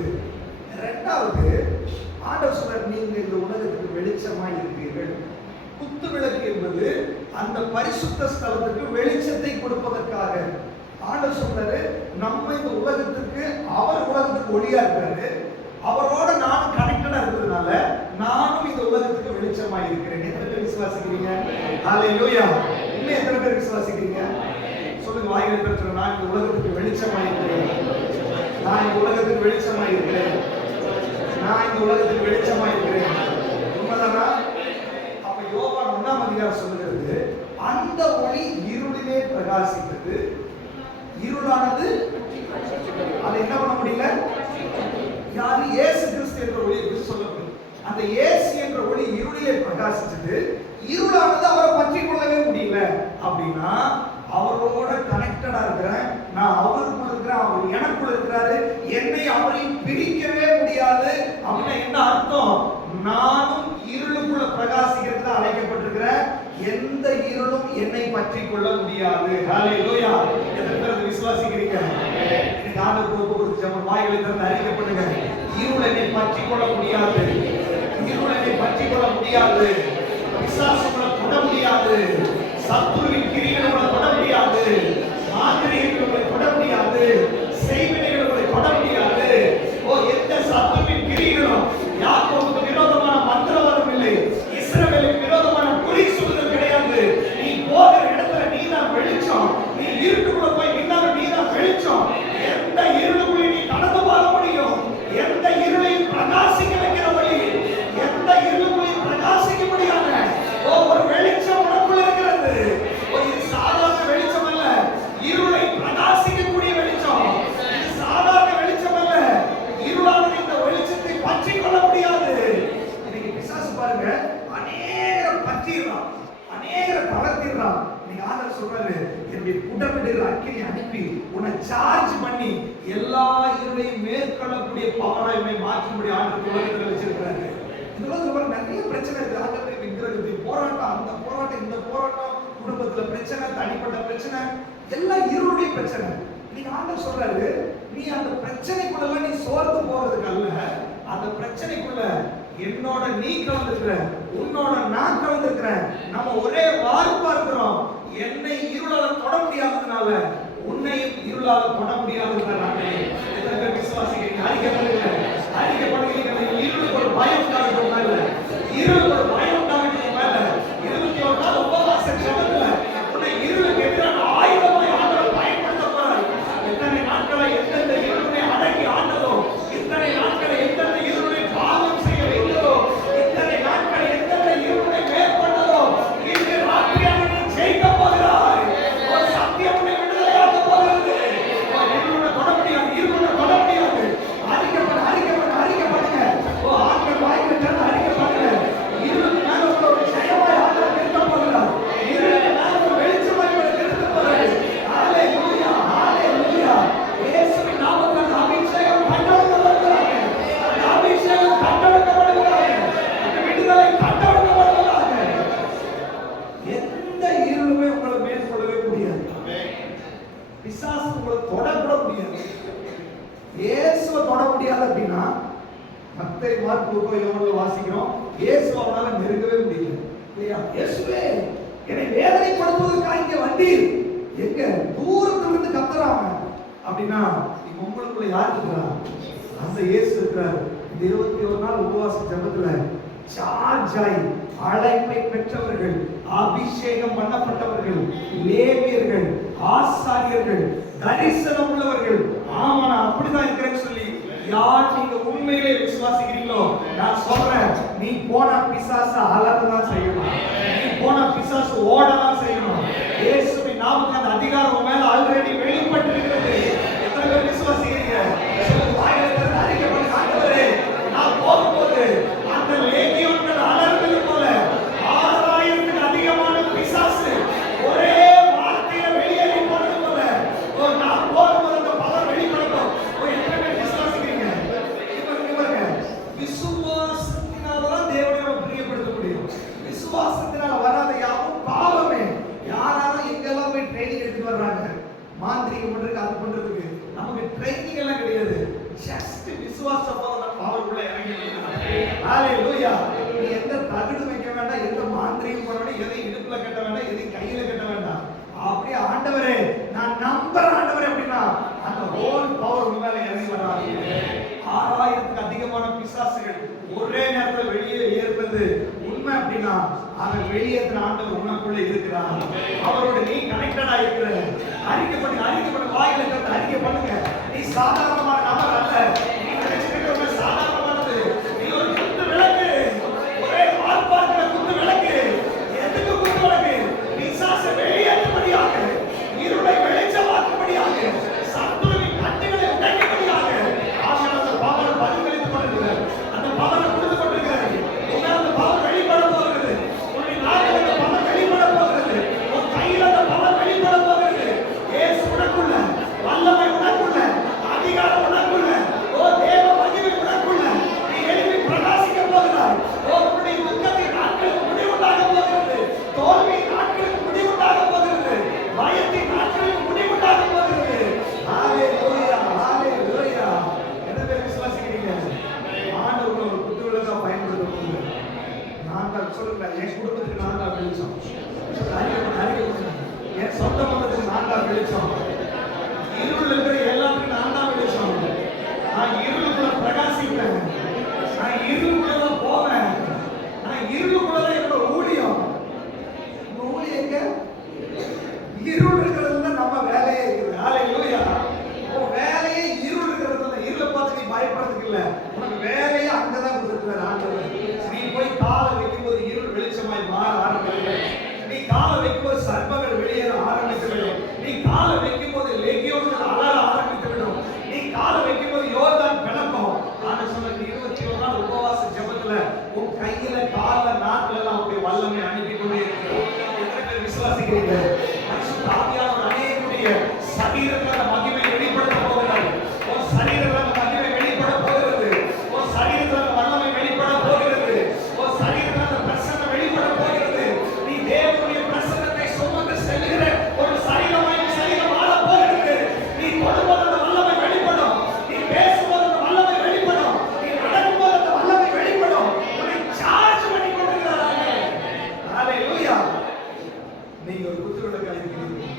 இரண்டாவது ஆண்டவர் சொல்றார், நீங்க இந்த உலகத்துக்கு வெளிச்சமாய் இருக்கிறீர்கள். குத்து விளக்கு என்பது அந்த பரிசுத்த ஸ்தலத்துக்கு வெளிச்சத்தை கொடுப்பதற்காக. ஆண்டவர் சொல்றாரு, நம்ம இந்த உலகத்துக்கு, அவர் உலகத்துக்கு ஒளியா இருக்காரு, அவரோட நானும் கனெக்டடா இருக்கிறதுனால நானும் இந்த உலகத்துக்கு வெளிச்சமாய் இருக்கிறேன். எத்தனை பேர் விசுவாசிக்கிறீங்க? ஹalleluya. இன்னும் எத்தனை பேர் விசுவாசிக்கிறீங்க? சொல்லுங்க, வாயில பேர் நான் இந்த உலகத்துக்கு வெளிச்சமாய் இருக்கிறேன், நான் இந்த உலகத்துக்கு வெளிச்சமாய் இருக்கிறேன், நான் இந்த உலகத்துக்கு வெளிச்சமாய் இருக்கிறேன். உண்மைதானா? அப்ப யோவான் 1ஆம் அதிகாரம் சொல்லுகிறது, அந்த ஒளி இருளிலே பிரகாசித்தது, இருளானது அதை என்ன பண்ண முடியல. யாரு? இயேசு கிறிஸ்து என்ற ஒளி சொல்லப்படுது. அந்த இயேசு என்ற ஒளி இருளிலே பிரகாசித்தது, இருளானது அவரை பற்றி கொள்ளவே முடியல. அப்படின்னா அவரோட கனெக்டடா இருக்கிறேன், நான் அவருக்குள்ள இருக்கிறேன், அவர் எனக்குள்ள இருக்கிறாரு, என்னை அவரையும் பிரிக்கவே முடியாது. அப்படின்னா என்ன அர்த்தம்? நானும் இருளுக்குள்ள பிரகாசிக்கிறதுக்கு அழைக்கப்பட்டிருக்கிறேன், எந்த இருளும் என்னை பற்றி கொள்ள முடியாது. ஹalleluya. எத்தனை பேர் விசுவாசிக்கிறீங்க? இன்னைக்கு ஆண்டவருக்கு ஒப்பு கொடுத்து ஜெபம் வாய்களை திறந்து அறிக்கை பண்ணுங்க. இருள் என்னை பற்றி கொள்ள முடியாது, இருள் என்னை பற்றி கொள்ள முடியாது, பிசாசுகளை தொட முடியாது, சத்துருவின் கிரியைகளை தொட முடியாது, மாந்திரீகங்களை தொட முடியாது, செய்வினைகளை தொட முடியாது. ஓ, எந்த சத்துருவின் கிரியைகளும் யாக்கோபுக்கு விரோதமான மந்திரவாதம் இல்லை, இஸ்ரவேலுக்கு விரோதமான குறி சொல்லுதல் கிடையாது. நீ போகிற இடத்துல நீ தான் வெளிச்சம், நீ இருட்டுக்குள்ள போய் நின்னாலும் நீ தான் வெளிச்சம். எந்த இருளுக்குள்ள நீ கடந்து போக முடியும், எந்த இருளையும் பிரகாசிக்க வைக்கிற வழி, எந்த இருளுக்குள்ளையும் பிரகாசிக்க முடியாத ஒரு வெளிச்சம் உனக்குள்ள இருக்கிறது. இது சாதாரண வெளிச்சம் அல்ல, இருளை பிரகாசிக்கக்கூடிய வெளிச்சம். இது சாதாரண வெளிச்சம் அல்ல, இருளான இந்த வெளிச்சத்தை பற்றி கொள்ள முடியாது. இன்னைக்கு பிசாசு பாருங்க, அநேகரை பற்றிடுறான், அநேகரை தளர்த்திடுறான். நீங்க ஆண்டவர் சொல்றாரு, என்னுடைய புடமிடுகிற அக்கினி அனுப்பி உன்னை சார்ஜ் பண்ணி எல்லா இருளையும் மேற்கொள்ளக்கூடிய பவராய் உன்னை மாற்றும்படி ஆண்டவர் உலகத்தில் வச்சிருக்கிறாரு. இந்த உலகத்துல நிறைய பிரச்சனை இருக்கு. ஆண்டவரை விக்கிரகத்தை போராட்டம், அந்த போராட்டம், இந்த போராட்டம், குடும்பத்துல பிரச்சனை, தனிப்பட்ட பிரச்சனை, எல்லாம் இருளுடைய பிரச்சனை. நீங்க ஆண்டவர் சொல்றாரு, நீ அந்த பிரச்சனைக்குள்ள நீ சோர்ந்து போறதுக்கு அல்ல, அந்த பிரச்சனைக்குள்ள என்னோட நீ கலந்துக்கிற, உன்னோட நான் கலந்துக்கிறேன், நம்ம ஒரே வார்ப்பா இருக்கிறோம். என்னை இருளால தொட முடியாததுனால உன்னையும் இருளால தொட முடியாததுனால எத்தனை பேர் விசுவாசிக்கிறீங்க? அறிக்கை பண்ணுங்க, அறிக்கை பண்ணுங்க. இருளுக்கு ஒரு பயம் உண்டாகட்டும் மேல, இருளுக்கு ஒரு பயம் உண்டாகட்டும் மேல. 21 நாள் உபவாச ஜெபத்துல உன்னை இருளுக்கு எதிரான ஆயுதமாய் ஆண்டவர் பயன்படுத்த போறார். எத்தனை நாட்களை எந்தெந்த இருளை அடக்கி ஆண்டதோ, இத்தனை நாட்களை எந்தெந்த இருளை பாவம் செய்ய வைத்ததோ, இத்தனை நாட்கள் மத்தேயு, மார்க், லூக்கா, யோவான்ல வாசிக்கிறோம். இயேசு அவனால நெருங்கவே முடியல. இல்லையா? இயேசுவே என்னை வேதனைப்படுத்துவதற்காக இங்க வந்தீர். எங்க தூரத்துல இருந்து கத்துறாங்க. அப்படின்னா இப்ப உங்களுக்குள்ள யார் இருக்கிறா? அந்த இயேசு இருக்கிறார். இந்த 21 நாள் உபவாச ஜெபத்துல சார்ஜாய் அழைப்பை பெற்றவர்கள், அபிஷேகம் பண்ணப்பட்டவர்கள், லேவியர்கள், ஆசாரியர்கள், தரிசனம் உள்ளவர்கள், ஆமா நான் அப்படிதான் இருக்கிறேன்னு சொல்லி யார் நீங்க உண்மையிலே விசுவாசிக்கிறீங்களோ நான் சொல்றேன், நீ போன பிசாசு அலறதான் செய்யணும். நீ போன பிசாசு ஓடதான் செய்யணும். இயேசுவின் நாமத்தின் அதிகாரம் மேல ஆல்ரெடி வெளிப்பட்டு இருக்கிறது. எத்தனை பேர் விசுவாசிக்கிறீங்க? வாயில திறந்து அறிக்கை பண்ணி, ஆண்டவரே நான் போகும்போது அந்த லேகியோன்கள் அலறுவது போல 6000க்கு அதிகமான பிசாசு ஒரே வார்த்தையில வெளியேறி போனது போல நான் போகும்போது அந்த பவர் வெளிப்படும். எத்தனை பேர் விசுவாசிக்கிறீங்க? இவங்க விசுவாசத்தினாலதான் தேவனை நம்ம பிரியப்படுத்த முடியும். விசுவாசத்தினால வராத யாவும் பாவமே. யாராலும் எங்கெல்லாம் போய் ட்ரைனிங் எடுத்துட்டு வர்றாங்க, மாந்திரிகம் பண்றதுக்கு, அது பண்றதுக்கு நமக்கு ட்ரைனிங் எல்லாம் கிடையாது. ஜஸ்ட் விசுவாசம் போல நம்ம பவர்க்குள்ள இறங்கி ஹalleluya. நீ எந்த தகுடு வைக்க வேண்டாம், எந்த மாந்திரிகம் பண்ண வேண்டாம், எதை இடுப்புல கட்ட வேண்டாம், எதை கையில கட்ட வேண்டாம். அப்படியே ஆண்டவரே நான் நம்புறேன் ஆண்டவரே அப்படின்னா அந்த ஹோல் பவர் உங்க மேல இறங்கி வராது. 6000க்கு அதிகமான பிசாசுகள் ஒரே நேரத்தில் வெளியே ஏறுறது உண்மை அப்படின்னா அதை வெளியேற்ற ஆண்டவர் உனக்குள்ள இருக்கிறார். அவரோட நீ கனெக்டடா இருக்கிற. அறிக்கை பண்ணி வாயில திறந்து அறிக்கை பண்ணுங்க. நீ சாதாரணமான நபர் அல்ல. நீ நினைச்சுக்கிட்டு சாதாரணமானது. நீ ஒரு குத்து விளக்கு, ஒரே ஆர்ப்பாட்ட குத்து விளக்கு. எதுக்கு குத்து விளக்கு? பிசாசு வெளியேற்றும்படியாக, இருளை வெளிச்சமாக்கும்படியாக, சத்துருவின் கட்டுகளை உடைக்கும்படியாக ஆவியானவர் அந்த பவரை பரிமளித்துக் கொண்டிருக்கிறார். அந்த பவரை கொடுத்து கொண்டிருக்கிறார். உங்கள் அந்த பவர் வெளிப்பட போகிறது. உன்னுடைய நாட்டில் அந்த பவர் வெளிப்பட போகிறது. உன் கையில் அந்த பவர் வெளிப்பட போகிறது. இயேசு உனக்குள்ள, வல்லமை உனக்குள்ள, அதிகாரம் உனக்குள்ள, ஓ தேவ மகிமை உனக்குள்ள. நீ எழுப்பி பிரகாசிக்க போகிறாய். ஓ உன்னுடைய துக்கத்தின் நாட்களுக்கு முடிவுண்டாக போகிறது. தோல்வியின் நாட்களுக்கு முடிவுண்டாக போகிறது. பயத்தின் நாட்களுக்கு முடிவுண்டாக போகிறது. ஹalleluya, ஹalleluya. என்ன பேர் விசுவாசிக்கிறீங்க? ஆண்டவர் ஒரு குத்து விளக்கா பயன்படுத்த போகிறார். நான் தான் சொல்றேன், என் குடும்பத்துக்கு நான் தான் வெளிச்சம். என் சொந்த பந்தத்துக்கு நான் தான் வெளிச்சம். இருள் இருக்கிற எல்லாத்துக்கும் நான் தான் வெளிச்சம். நான் இருளுக்குள்ள பிரகாசிப்பேன். நான் இருளுக்குள்ள போவேன். நான் இருளுக்குள்ள என்னோட ஊழியம். இந்த ஊழியம் எங்க? இருள் இருக்கிறதுல நம்ம வேலையே இருக்குது. ஹalleluya. உன் வேலையே இருள் இருக்கிறதுல. இருளை பார்த்து நீ பயப்படுறதுக்கு இல்ல. உனக்கு வேலையே அங்கதான் கொடுத்துருக்காரு ஆண்டவர். நீ போய் காலை வைக்கும்போது இருள் வெளிச்சமாய் மாற ஆரம்பிக்கும். நீ காலை வைக்கும்போது சர்ப்பங்கள் வெளியேற ஆரம்பித்துவிடும். நீ காலை வைக்கும்போது லேகியோன்கள் அலற ஆரம்பித்துவிடும். நீ காலை வைக்கும்போது யோர்தான் பிளக்கும். நான் சொன்ன 21 நாள் உபவாச ஜெபத்துல உன் கையில கால்ல நாட்கள் எல்லாம் அப்படியே வல்லமை அனுப்பி கொண்டே இருக்கிறோம். எத்தனை பேர் விசுவாசிக்கிறீங்க? பரிசுத்த ஆவியானவர் அநேகருடைய சரீரத்துல அந்த மகிமை வெளிப்படுத்த போகிறார். உன் சரீரத்துல அந்த மகிமை வெளிப்பட போகிறது. உன் சரீரத்துல அந்த வல்லமை வெளிப்பட போகிறது. உன் சரீரத்துல அந்த பிரசன்னம் வெளிப்பட போகிறது. நீ தேவனுடைய பிரசன்னத்தை சுமந்து செல்கிற ஒரு சரீரமாய் சரீரம் ஆள போகிறது. நீ தொடும்போது அந்த வல்லமை வெளிப்படும். நீ பேசும்போது அந்த வல்லமை வெளிப்படும். நீ நடக்கும்போது அந்த வல்லமை வெளிப்படும். உன்னை சார்ஜ் பண்ணி கொண்டிருக்கிறாங்க. ஹalleluya. நீங்க ஒரு குத்து விளக்காக இருக்கிறீர்கள்.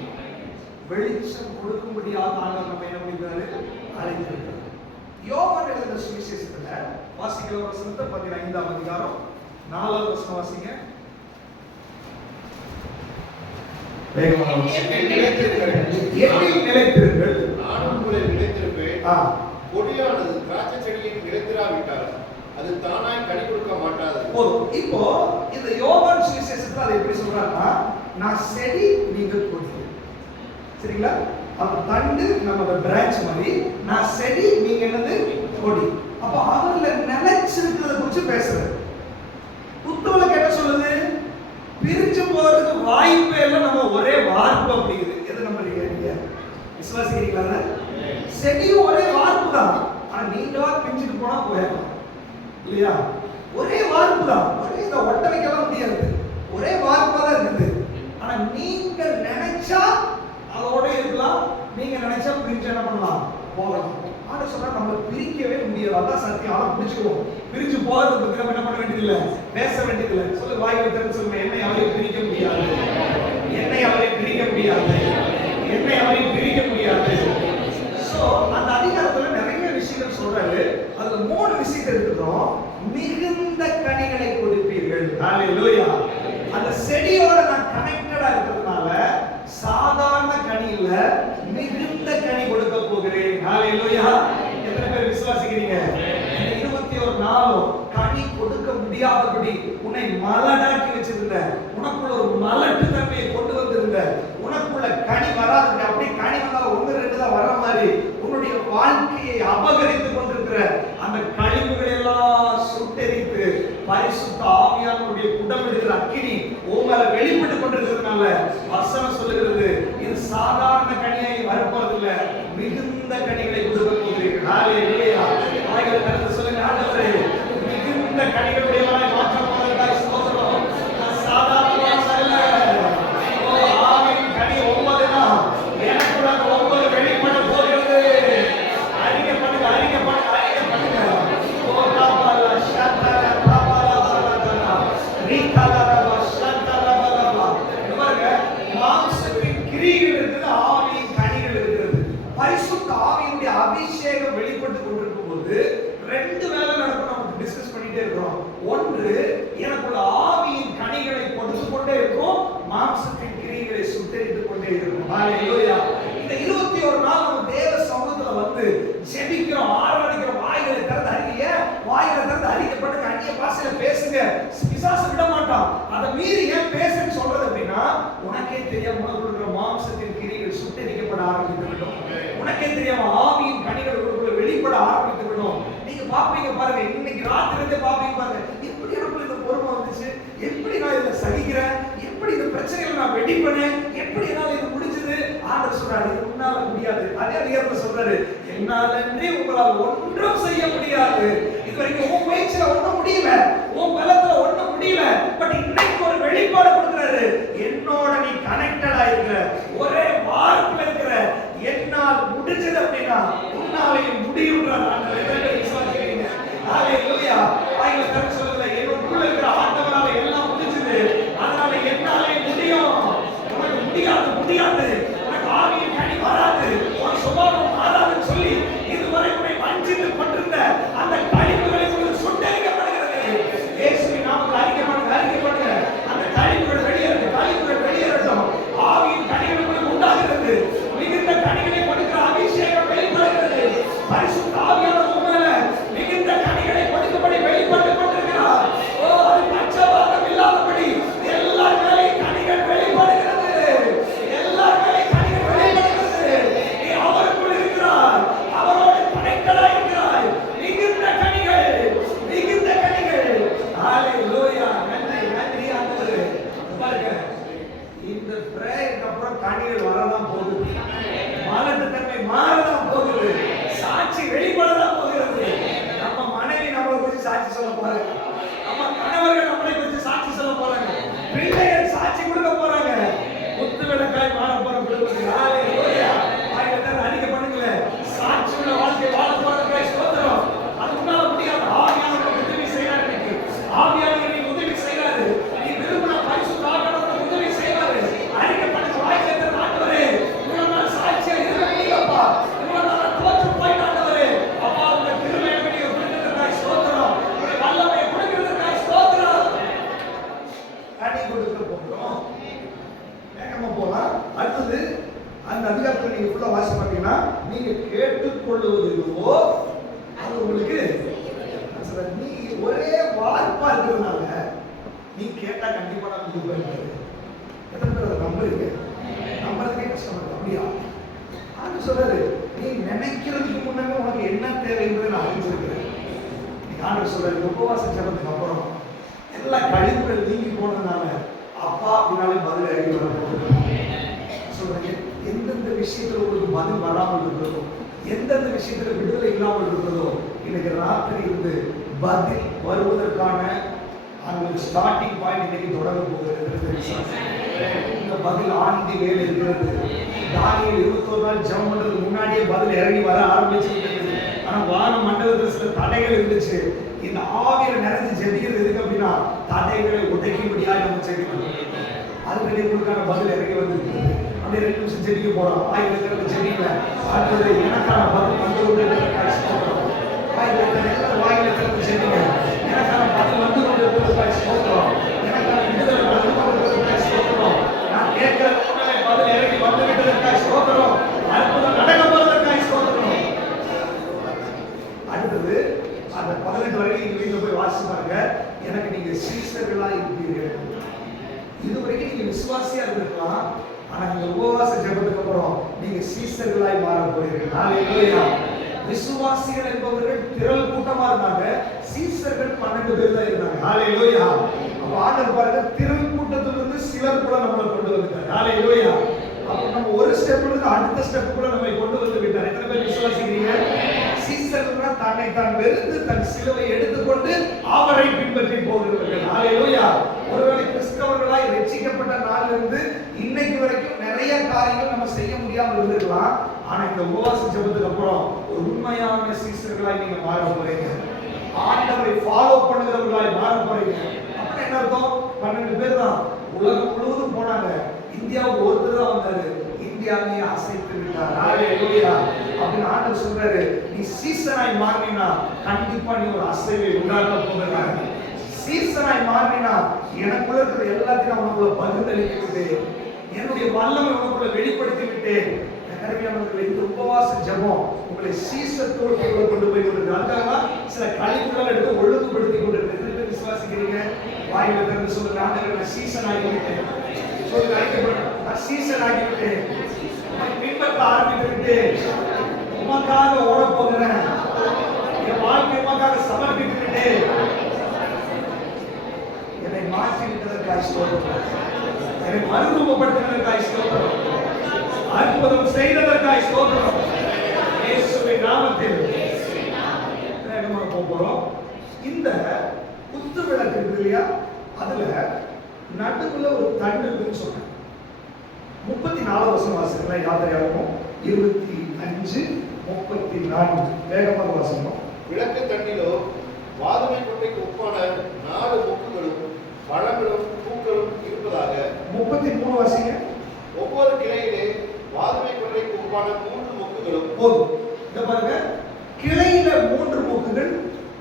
வெளிச்சம் கொடுக்கும்படியாக ஆண்டவர் நம்ம என்ன பண்ணிருக்காரு? அழைத்திருக்கிறார். யோவான் எழுதின சுவிசேஷத்துல வாசிக்கிற வசனத்தை 15ஆம் அதிகாரம் 4வது வசனம் வாசிங்க. வேகமாக வாசிங்க. என்னில் நிலைத்திருங்கள், நானும் உங்களில் நிலைத்திருப்பேன். ஆ கொடியானது திராட்சை செடியின் நிலைத்திராவிட்டால் அது தானாய் கனி கொடுக்க மாட்டாது. போதும். இப்போ இந்த யோவான் சுவிசேஷத்துல அதை எப்படி சொல்றாருன்னா, நான் செடி நீங்க கொடி. சரிங்களா? அப்ப தண்டு நம்ம பிரான்ச் மாதிரி, நான் செடி நீங்க என்னது கொடி. அப்ப அவர்ல நிலைச்சிருக்கிறத குறிச்சு பேசுறது. புத்தகத்துல என்ன சொல்லுது? பிரிஞ்சு போறதுக்கு வாய்ப்பே இல்லை. நம்ம ஒரே வார்ப்பு அப்படிங்குது. எது நம்புறீங்க? விசுவாசிக்கிறீங்களா? செடியும் ஒரே வார்ப்பு தான். ஆனா நீங்களா பிரிஞ்சுட்டு போனா போயிடலாம் இல்லையா? ஒரே வார்ப்பு தான். ஒரே இதை ஒட்ட வைக்கலாம் முடியாது. ஒரே வார்ப்பா தான் இருக்குது. ஆனா நீங்க நினைச்சா அதோட இருக்கலாம். நீங்க நினைச்சா பிரிஞ்சு என்ன பண்ணலாம்? போகலாம். ஆனா சொன்னா நம்மளை பிரிக்கவே முடியாது. அதான் சத்தியம். ஆனா பிடிச்சுக்குவோம். பிரிஞ்சு போறது பத்தி நம்ம என்ன பண்ண வேண்டியதில்லை, பேச வேண்டியதில்லை. சொல்லு, வாய்க்கு தெரிஞ்சு சொல்லுங்க, என்னை அவரையும் பிரிக்க முடியாது, என்னை அவரையும் பிரிக்க முடியாது, என்னை அவரையும் பிரிக்க முடியாது. சோ அந்த அதிகாரத்துல நிறைய விஷயங்கள் சொல்றாரு. அதுல 3 விஷயத்தை எடுத்துக்கிறோம். மிகுந்த கனிகளை கொடுப்பீர்கள். ஹalleluya. அந்த செடியோட நான் கனெக்டடா இருக்கிறதுனால சாதாரண கனி இல்ல, மிகுந்த கனி கொடுக்க போகிறேன். ஹalleluya. எத்தனை பேர் விசுவாசிக்கிறீங்க? 21 நாளும் கனி கொடுக்க முடியாதபடி உன்னை மலடாக்கி வச்சிருந்த, உனக்குள்ள ஒரு மலட்டு தன்மையை கொண்டு வந்திருந்த, உனக்குள்ள கனி வராது. அப்படியே கனி வந்தாலும் 1 2 தான் வர மாதிரி உன்னுடைய வாழ்க்கையை அபகரித்துக் கொண்டிருக்கிற அந்த கழிவுகளை எல்லாம் சுட்டெரித்து பரிசுத்த ஆவியானவருடைய குடமிடுகிற அக்கினி உங்களை வெளிப்பட்டு கொண்டிருக்கிறதுனால வசனம் சொல்லுகிறது, இது சாதாரண கனியை வரப்போறதில்லை, மிகுந்த கனிகளை கொடுக்க போகிறீர்கள். ஹalleluya. வாய்களை திறந்து சொல்லுங்க, ஆண்டவரே மிகுந்த கனிகளுடையவனாய் மாற்ற போகிறதாய் ஸ்தோத்திரம். நான் சாதாரணமாக அல்ல. ஓ ஆவியின் கனி 9 தான் எனக்குள்ள 9 வெளிப்பட போகிறது. அறிக்கை பண்ணுங்க, அறிக்கை பண்ணுங்க, அறிக்கை பண்ணுங்க. ஓ காபாலா ஷாத்தாரா காபாலா பாலா ரீகாலாரா ஷாத்தாரா. பாருங்க, மாம்சத்தின் கிரியைகள் இருக்குது, ஆவியின் கனிகள் இருக்கிறது. பரிசுத்த ஆவியினுடைய அபிஷேகம் வெளிப்பட்டு கொண்டிருக்கும் போது 2 வேலை நடக்கும். நம்ம டிஸ்கஸ் பண்ணிட்டே இருக்கிறோம். ஒன்று, எனக்குள்ள ஆவியின் கனிகளை கொடுத்து கொண்டே இருக்கும், மாம்சத்தின் கிரியைகளை சுட்டெரித்துக் கொண்டே இருக்கும். ஹalleluya. இந்த 21 நாள் நம்ம தேவ சமூகத்துல வந்து ஜெபிக்கிறோம், ஆராதிக்கிறோம். வாய்களை திறந்து அறிக்கைய, வாய்களை திறந்து அறிக்கை பண்ணுங்க, அந்நிய பாஷையில பேசுங்க. பிசாசு விட மாட்டான். அதை மீறி ஏன் பேசுன்னு சொல்றது அப்படின்னா, உனக்கே தெரியாம உனக்குள்ள இருக்கிற மாம்சத்தின் கிரியைகள் சுட்டெரிக்கப்பட ஆரம்பித்து விடும். உனக்கே தெரியாம ஆவியின் கனிகள் உங்களுக்குள்ள வெளிப்பட ஆரம்பித்து விடும். நீங்க பாப்பீங்க பாருங்க, இன்னைக்கு ராத்திரியிலே பாப்பீங்க பாருங்க, எப்படி எனக்குள்ள இந்த பொறுமை வந்துச்சு, எப்படி நான் இதை சகிக்கிறேன், எப்படி இந்த பிரச்சனைகளை நான் வெடிப்பேன், எப்படி என்னால இது முடிஞ்சது. ஆண்டவர் சொல்றாரு, இது உன்னால முடியாது. அதே அதிகாரத்துல சொல்றாரு, என்னால உங்களால் ஒன்றும் செய்ய முடியாது. இதுவரைக்கும் உன் முயற்சியில ஒன்றும் முடியல, உன் பலத்துல ஒன்றும் முடியல. பட் இன்னைக்கு ஒரு வெளிப்பாடு கொடுக்கிறாரு, என்னோட நீ கனெக்டடா இருக்கிற, ஒரே வார்ப்புல இருக்கிற, என்னால் முடிஞ்சது அப்படின்னா உன்னாலையும் முடியும்ன்றார் ஆண்டவர். எத்தனை விசுவாசிக்கிறீங்க? ஹalleluya. வாயில திறந்து சொல்லுங்க, என்னோட இருக்கிற ஆண்டவரால எல்லாம் முடிஞ்சது, அதனால என்னாலே முடியும். உனக்கு முடியாது, முடியாது, உனக்கு ஆவியின் கனி வராது, உன் சுபாவம் மாறாதுன்னு சொல்லி இதுவரை உன்னை வஞ்சித்து கொண்டிருந்த அந்த கழிவுகளை உங்களுக்கு சுட்டெரிக்கப்படுகிறது. இயேசுவின் நாமத்தில் அறிக்கை பண்ணுங்க, அறிக்கை பண்ணுங்க. அந்த கழிவுகள் வெளியேறட்டும், கழிவுகள் வெளியேறட்டும். ஆவியின் கனிகள் உங்களுக்கு உண்டாகிறது. மிகுந்த கனிகளை கொடுக்கிற அபிஷேகம் வெளிப்படுகிறது. பரிசுத்த ஆவியானவர் உங்களை மிகுந்த கனிகளை கொடுக்கும்படி வெளிப்பட்டு கொண்டிருக்கிறார். ஓ, அது பட்சபாதம் இல்லாதபடி எல்லா மேலேயும் கனிகள் வெளிப்படுகிறது, எல்லா மேலேயும் கனிகள் வெளிப்படுகிறது. நீ அவருக்குள் இருக்கிறாய், அவரோடு கனெக்டடா இருக்கிறாய். மிகுந்த கனிகள், மிகுந்த கனிகள். ஹalleluya. நன்றி, நன்றி ஆண்டவரே. பாருங்க, இந்த பிரேயருக்கு அப்புறம் கனிகள் வரதான் போகுது, மலட்டு தன்மை மாறதான் போகுது, சாட்சி வெளிப்படதான் போகிறது. நம்ம மனைவி நம்மளை குறித்து சாட்சி சொல்ல போறாங்க, நம்ம கணவர்கள் நம்மளை குறித்து சாட்சி சொல்ல போறாங்க, பிள்ளைகள் சாட்சி கொடுக்க போறாங்க, முத்து விளக்காய் மாற போற குடும்பத்துக்கு. ஹalleluya. ஆயிரத்தை அறிக்கை பண்ணுங்களேன், சாட்சி உள்ள வாழ்க்கை வாழ போறதுக்கு ஸ்தோத்திரம். அது உன்னால முடியாது. ஆவியானவர் உதவி செய்யறாரு. இன்னைக்கு ஆவியானவர் நீ உதவி செய்யறாரு. நீ விரும்பின பரிசுத்த ஆவியானவர் உதவி செய்யறாரு. அறிக்கை பண்ணுங்க, வாய்க்கை திறந்து, ஆண்டவரே உங்களால் சாட்சியா இருக்க முடியலப்பா, உங்களால் தோற்று போயிட்டு ஆண்டவரே, அப்பா உங்க கிருபையை நீங்க கொடுக்கிறதுக்காக ஸ்தோத்திரம், உங்க வல்லமையை கொடுக்கிறதுக்காக ஸ்தோத்திரம். கனி கொடுக்க போகிறோம். வேகமா போலாம். அடுத்தது அந்த அதிகாரத்தை நீங்க ஃபுல்லா வாசி பார்த்தீங்கன்னா, நீங்க கேட்டுக்கொள்வது எதுவோ அது உங்களுக்கு நீ ஒரே வாய்ப்பா இருக்கிறதுனால நீ கேட்டா கண்டிப்பா நான் கொடுப்பேன். எத்தனை பேர் அதை நம்புறீங்க? நம்புறதுக்கே கஷ்டமா இருக்கு. அப்படியா? ஆண்டு சொல்றாரு, நீ நினைக்கிறதுக்கு முன்னாடி உனக்கு என்ன தேவைங்கிறத நான் அறிஞ்சிருக்கிறேன். ஆண்டு சொல்றாரு, உபவாச ஜெபத்துக்கு அப்புறம் எல்லா கழிவுகள் நீங்கி போனதுனால அப்பா அப்படின்னாலே பதில் அறிக்கை வர போகுது. சொல்றாங்க, எந்தெந்த விஷயத்துல உங்களுக்கு பதில் வராமல் இருக்கிறதோ, எந்தெந்த விஷயத்துல விடுதலை இல்லாமல் இருக்கிறதோ, இன்னைக்கு ராத்திரி இருந்து பதில் வருவதற்கான அந்த ஸ்டார்டிங் பாயிண்ட் இன்னைக்கு தொடங்க போகிறது. இந்த பதில் ஆண்டி வேலை இருக்கிறது. தானியேல் 21 நாள் ஜெபம் பண்றதுக்கு முன்னாடியே பதில் இறங்கி வர ஆரம்பிச்சு விட்டது. ஆனா வான மண்டலத்துல சில தடைகள் இருந்துச்சு. இந்த ஆவியில நிறைஞ்சு ஜெபிக்கிறது எதுக்கு அப்படின்னா தடைகளை உடைக்கும்படியாக நம்ம ஜெபிக்கணும். அதுக்கு உங்களுக்கான பதில் இறங்கி வந்திருக்கு. அப்படியே 2 நிமிஷம் ஜெபிக்க போறோம். ஆயிரத்தி ஜெபிக்கல அடுத்தது எனக்கான பதில் வந்து வாயில ஜெபிங்க. எனக்கான பதில் வந்து ஸ்தோத்திரம். எனக்கான விடுதலை வந்து ஸ்தோத்திரம். நான் கேட்கிற உடனே பதில் இறங்கி வந்து விட்டதற்காக ஸ்தோத்திரம். அற்புதம் நடக்க போறதற்காக ஸ்தோத்திரம். அடுத்தது அந்த 18 வரைக்கும் நீங்க வீட்டுல போய் வாசிச்சு பாருங்க. எனக்கு நீங்க சீசர்களா இருப்பீர்கள். இதுவரைக்கும் நீங்க விசுவாசியா இருந்திருக்கலாம். ஆனா இந்த உபவாச ஜெபத்துக்கு அப்புறம் நீங்க சீசர்களாய் மாற போறீர்கள். ஹalleluya. விசுவாசிகள் என்பவர்கள் திரள் கூட்டமா இருந்தாங்க. சீசர்கள் 12 பேர் தான் இருந்தாங்க. ஹalleluya. அப்ப ஆண்டவர் பாருங்க திரள் கூட்டத்திலிருந்து சிலர் கூட நம்மளை கொண்டு வந்துட்டாங்க. ஹalleluya. அப்ப நம்ம ஒரு ஸ்டெப்ல இருந்து அடுத்த ஸ்டெப்புக்குள்ள நம்மை கொண்டு வந்து விட்டார். எத்தனை பேர் விசுவாசிக்கிறீங்க? சீசர்களா தன்னை தான் வெறுத்து தன் சிலுவை எடுத்துக்கொண்டு அவரை பின்பற்றி போகிறவர்கள். ஹalleluya. ஒருவேளை கிறிஸ்தவர்களாய் ரட்சிக்கப்பட்ட நாளில் இருந்து இன்னைக்கு வரைக்கும் நிறைய காரியங்கள் நம்ம செய்ய முடியாமல் இருந்திருக்கலாம். ஆனா இந்த உபவாச ஜெபத்துக்கு அப்புறம் ஒரு உண்மையான சீசர்களாய் நீங்க மாற போறீங்க. ஆண்டவரை ஃபாலோ பண்ணுகிறவர்களாய் மாற போறீங்க. அப்ப என்ன அர்த்தம்? 12 பேர் தான் உலகம் முழுவதும் போனாங்க. இந்தியாவுக்கு ஒருத்தர் தான் வந்தாரு. இந்தியாவையே அசைத்து விட்டார். ஹalleluya. அப்படின்னு ஆண்டவர் சொல்றாரு, நீ சீசனாய் மாறினா கண்டிப்பா நீ ஒரு அசைவை உண்டாக்க போகிறாய். சீசனாய் மாறினா எனக்குள்ள இருக்கிற எல்லாத்தையும் உனக்குள்ள பகிர்ந்தளித்து விட்டேன். என்னுடைய வல்லமை உனக்குள்ள வெளிப்படுத்தி விட்டேன். கருமையானவர்களே, இந்த உபவாச ஜெபம் உங்களை சீசத்தோடு கொண்டு போய் கொண்டிருக்கு. அதுக்காக சில கழிவுகள் எடுத்து ஒழுங்குபடுத்தி கொண்டிருக்கு. விசுவாசிக்கிறீங்க? வாயில திறந்து சொல்லுங்க, ஆண்டவரே நான் சீசன் ஆகிவிட்டேன். சொல்லுங்க, ஐக்கியப்படும், நான் சீசன் ஆகிவிட்டேன். பின்பற்ற ஆரம்பித்து விட்டேன். உமக்காக ஓட போகிறேன். என் வாழ்க்கை உமக்காக சமர்ப்பித்து விட்டேன். என்னை மாற்றி விட்டதற்காக ஸ்தோத்திரம். என்னை மறுரூபப்படுத்தினதற்காக ஸ்தோத்திரம். அற்புதம் செய்ததற்காக ஸ்தோத்திரம். இயேசுவின் நாமத்தில் வேகமாக போறோம். இந்த குத்து விளக்கு இருக்கு இல்லையா, அதுல நடுவுல ஒரு தண்டு இருக்குன்னு சொன்னேன். 34 வருஷம் வாசிக்கலாம். யாத்திரையாகும் 25, 34 வேகமாக வாசிக்கணும். விளக்கு தண்டிலோ வாதுமை கொட்டைக்கு ஒப்பான 4 மொக்குகளும் பழங்களும் பூக்களும் இருப்பதாக. 33 வாசிங்க. ஒவ்வொரு கிளையிலே வாதுமை கொட்டைக்கு ஒப்பான 3 மொக்குகளும். போதும். இத பாருங்க, கிளையில 3 மொக்குகள்,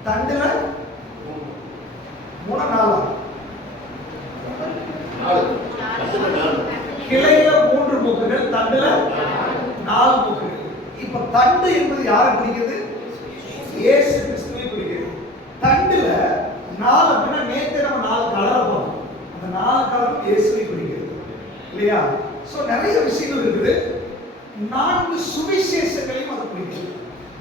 தண்டுல 3 4 கிளையில 3 மொக்குகள், தண்டுல 4 மொக்குகள். இப்ப தண்டு என்பது யாரை குறிக்கிறது? இயேசு கிறிஸ்துவை குறிக்கிறது. தண்டுல 4 அப்படின்னா நேத்து நம்ம 4 கலரை பார்த்தோம். அந்த 4 கலரும் இயேசுவை குறிக்கிறது இல்லையா? சோ நிறைய விஷயங்கள் இருக்குது. 4 சுவிசேஷங்களையும் அது குறிக்கிறது.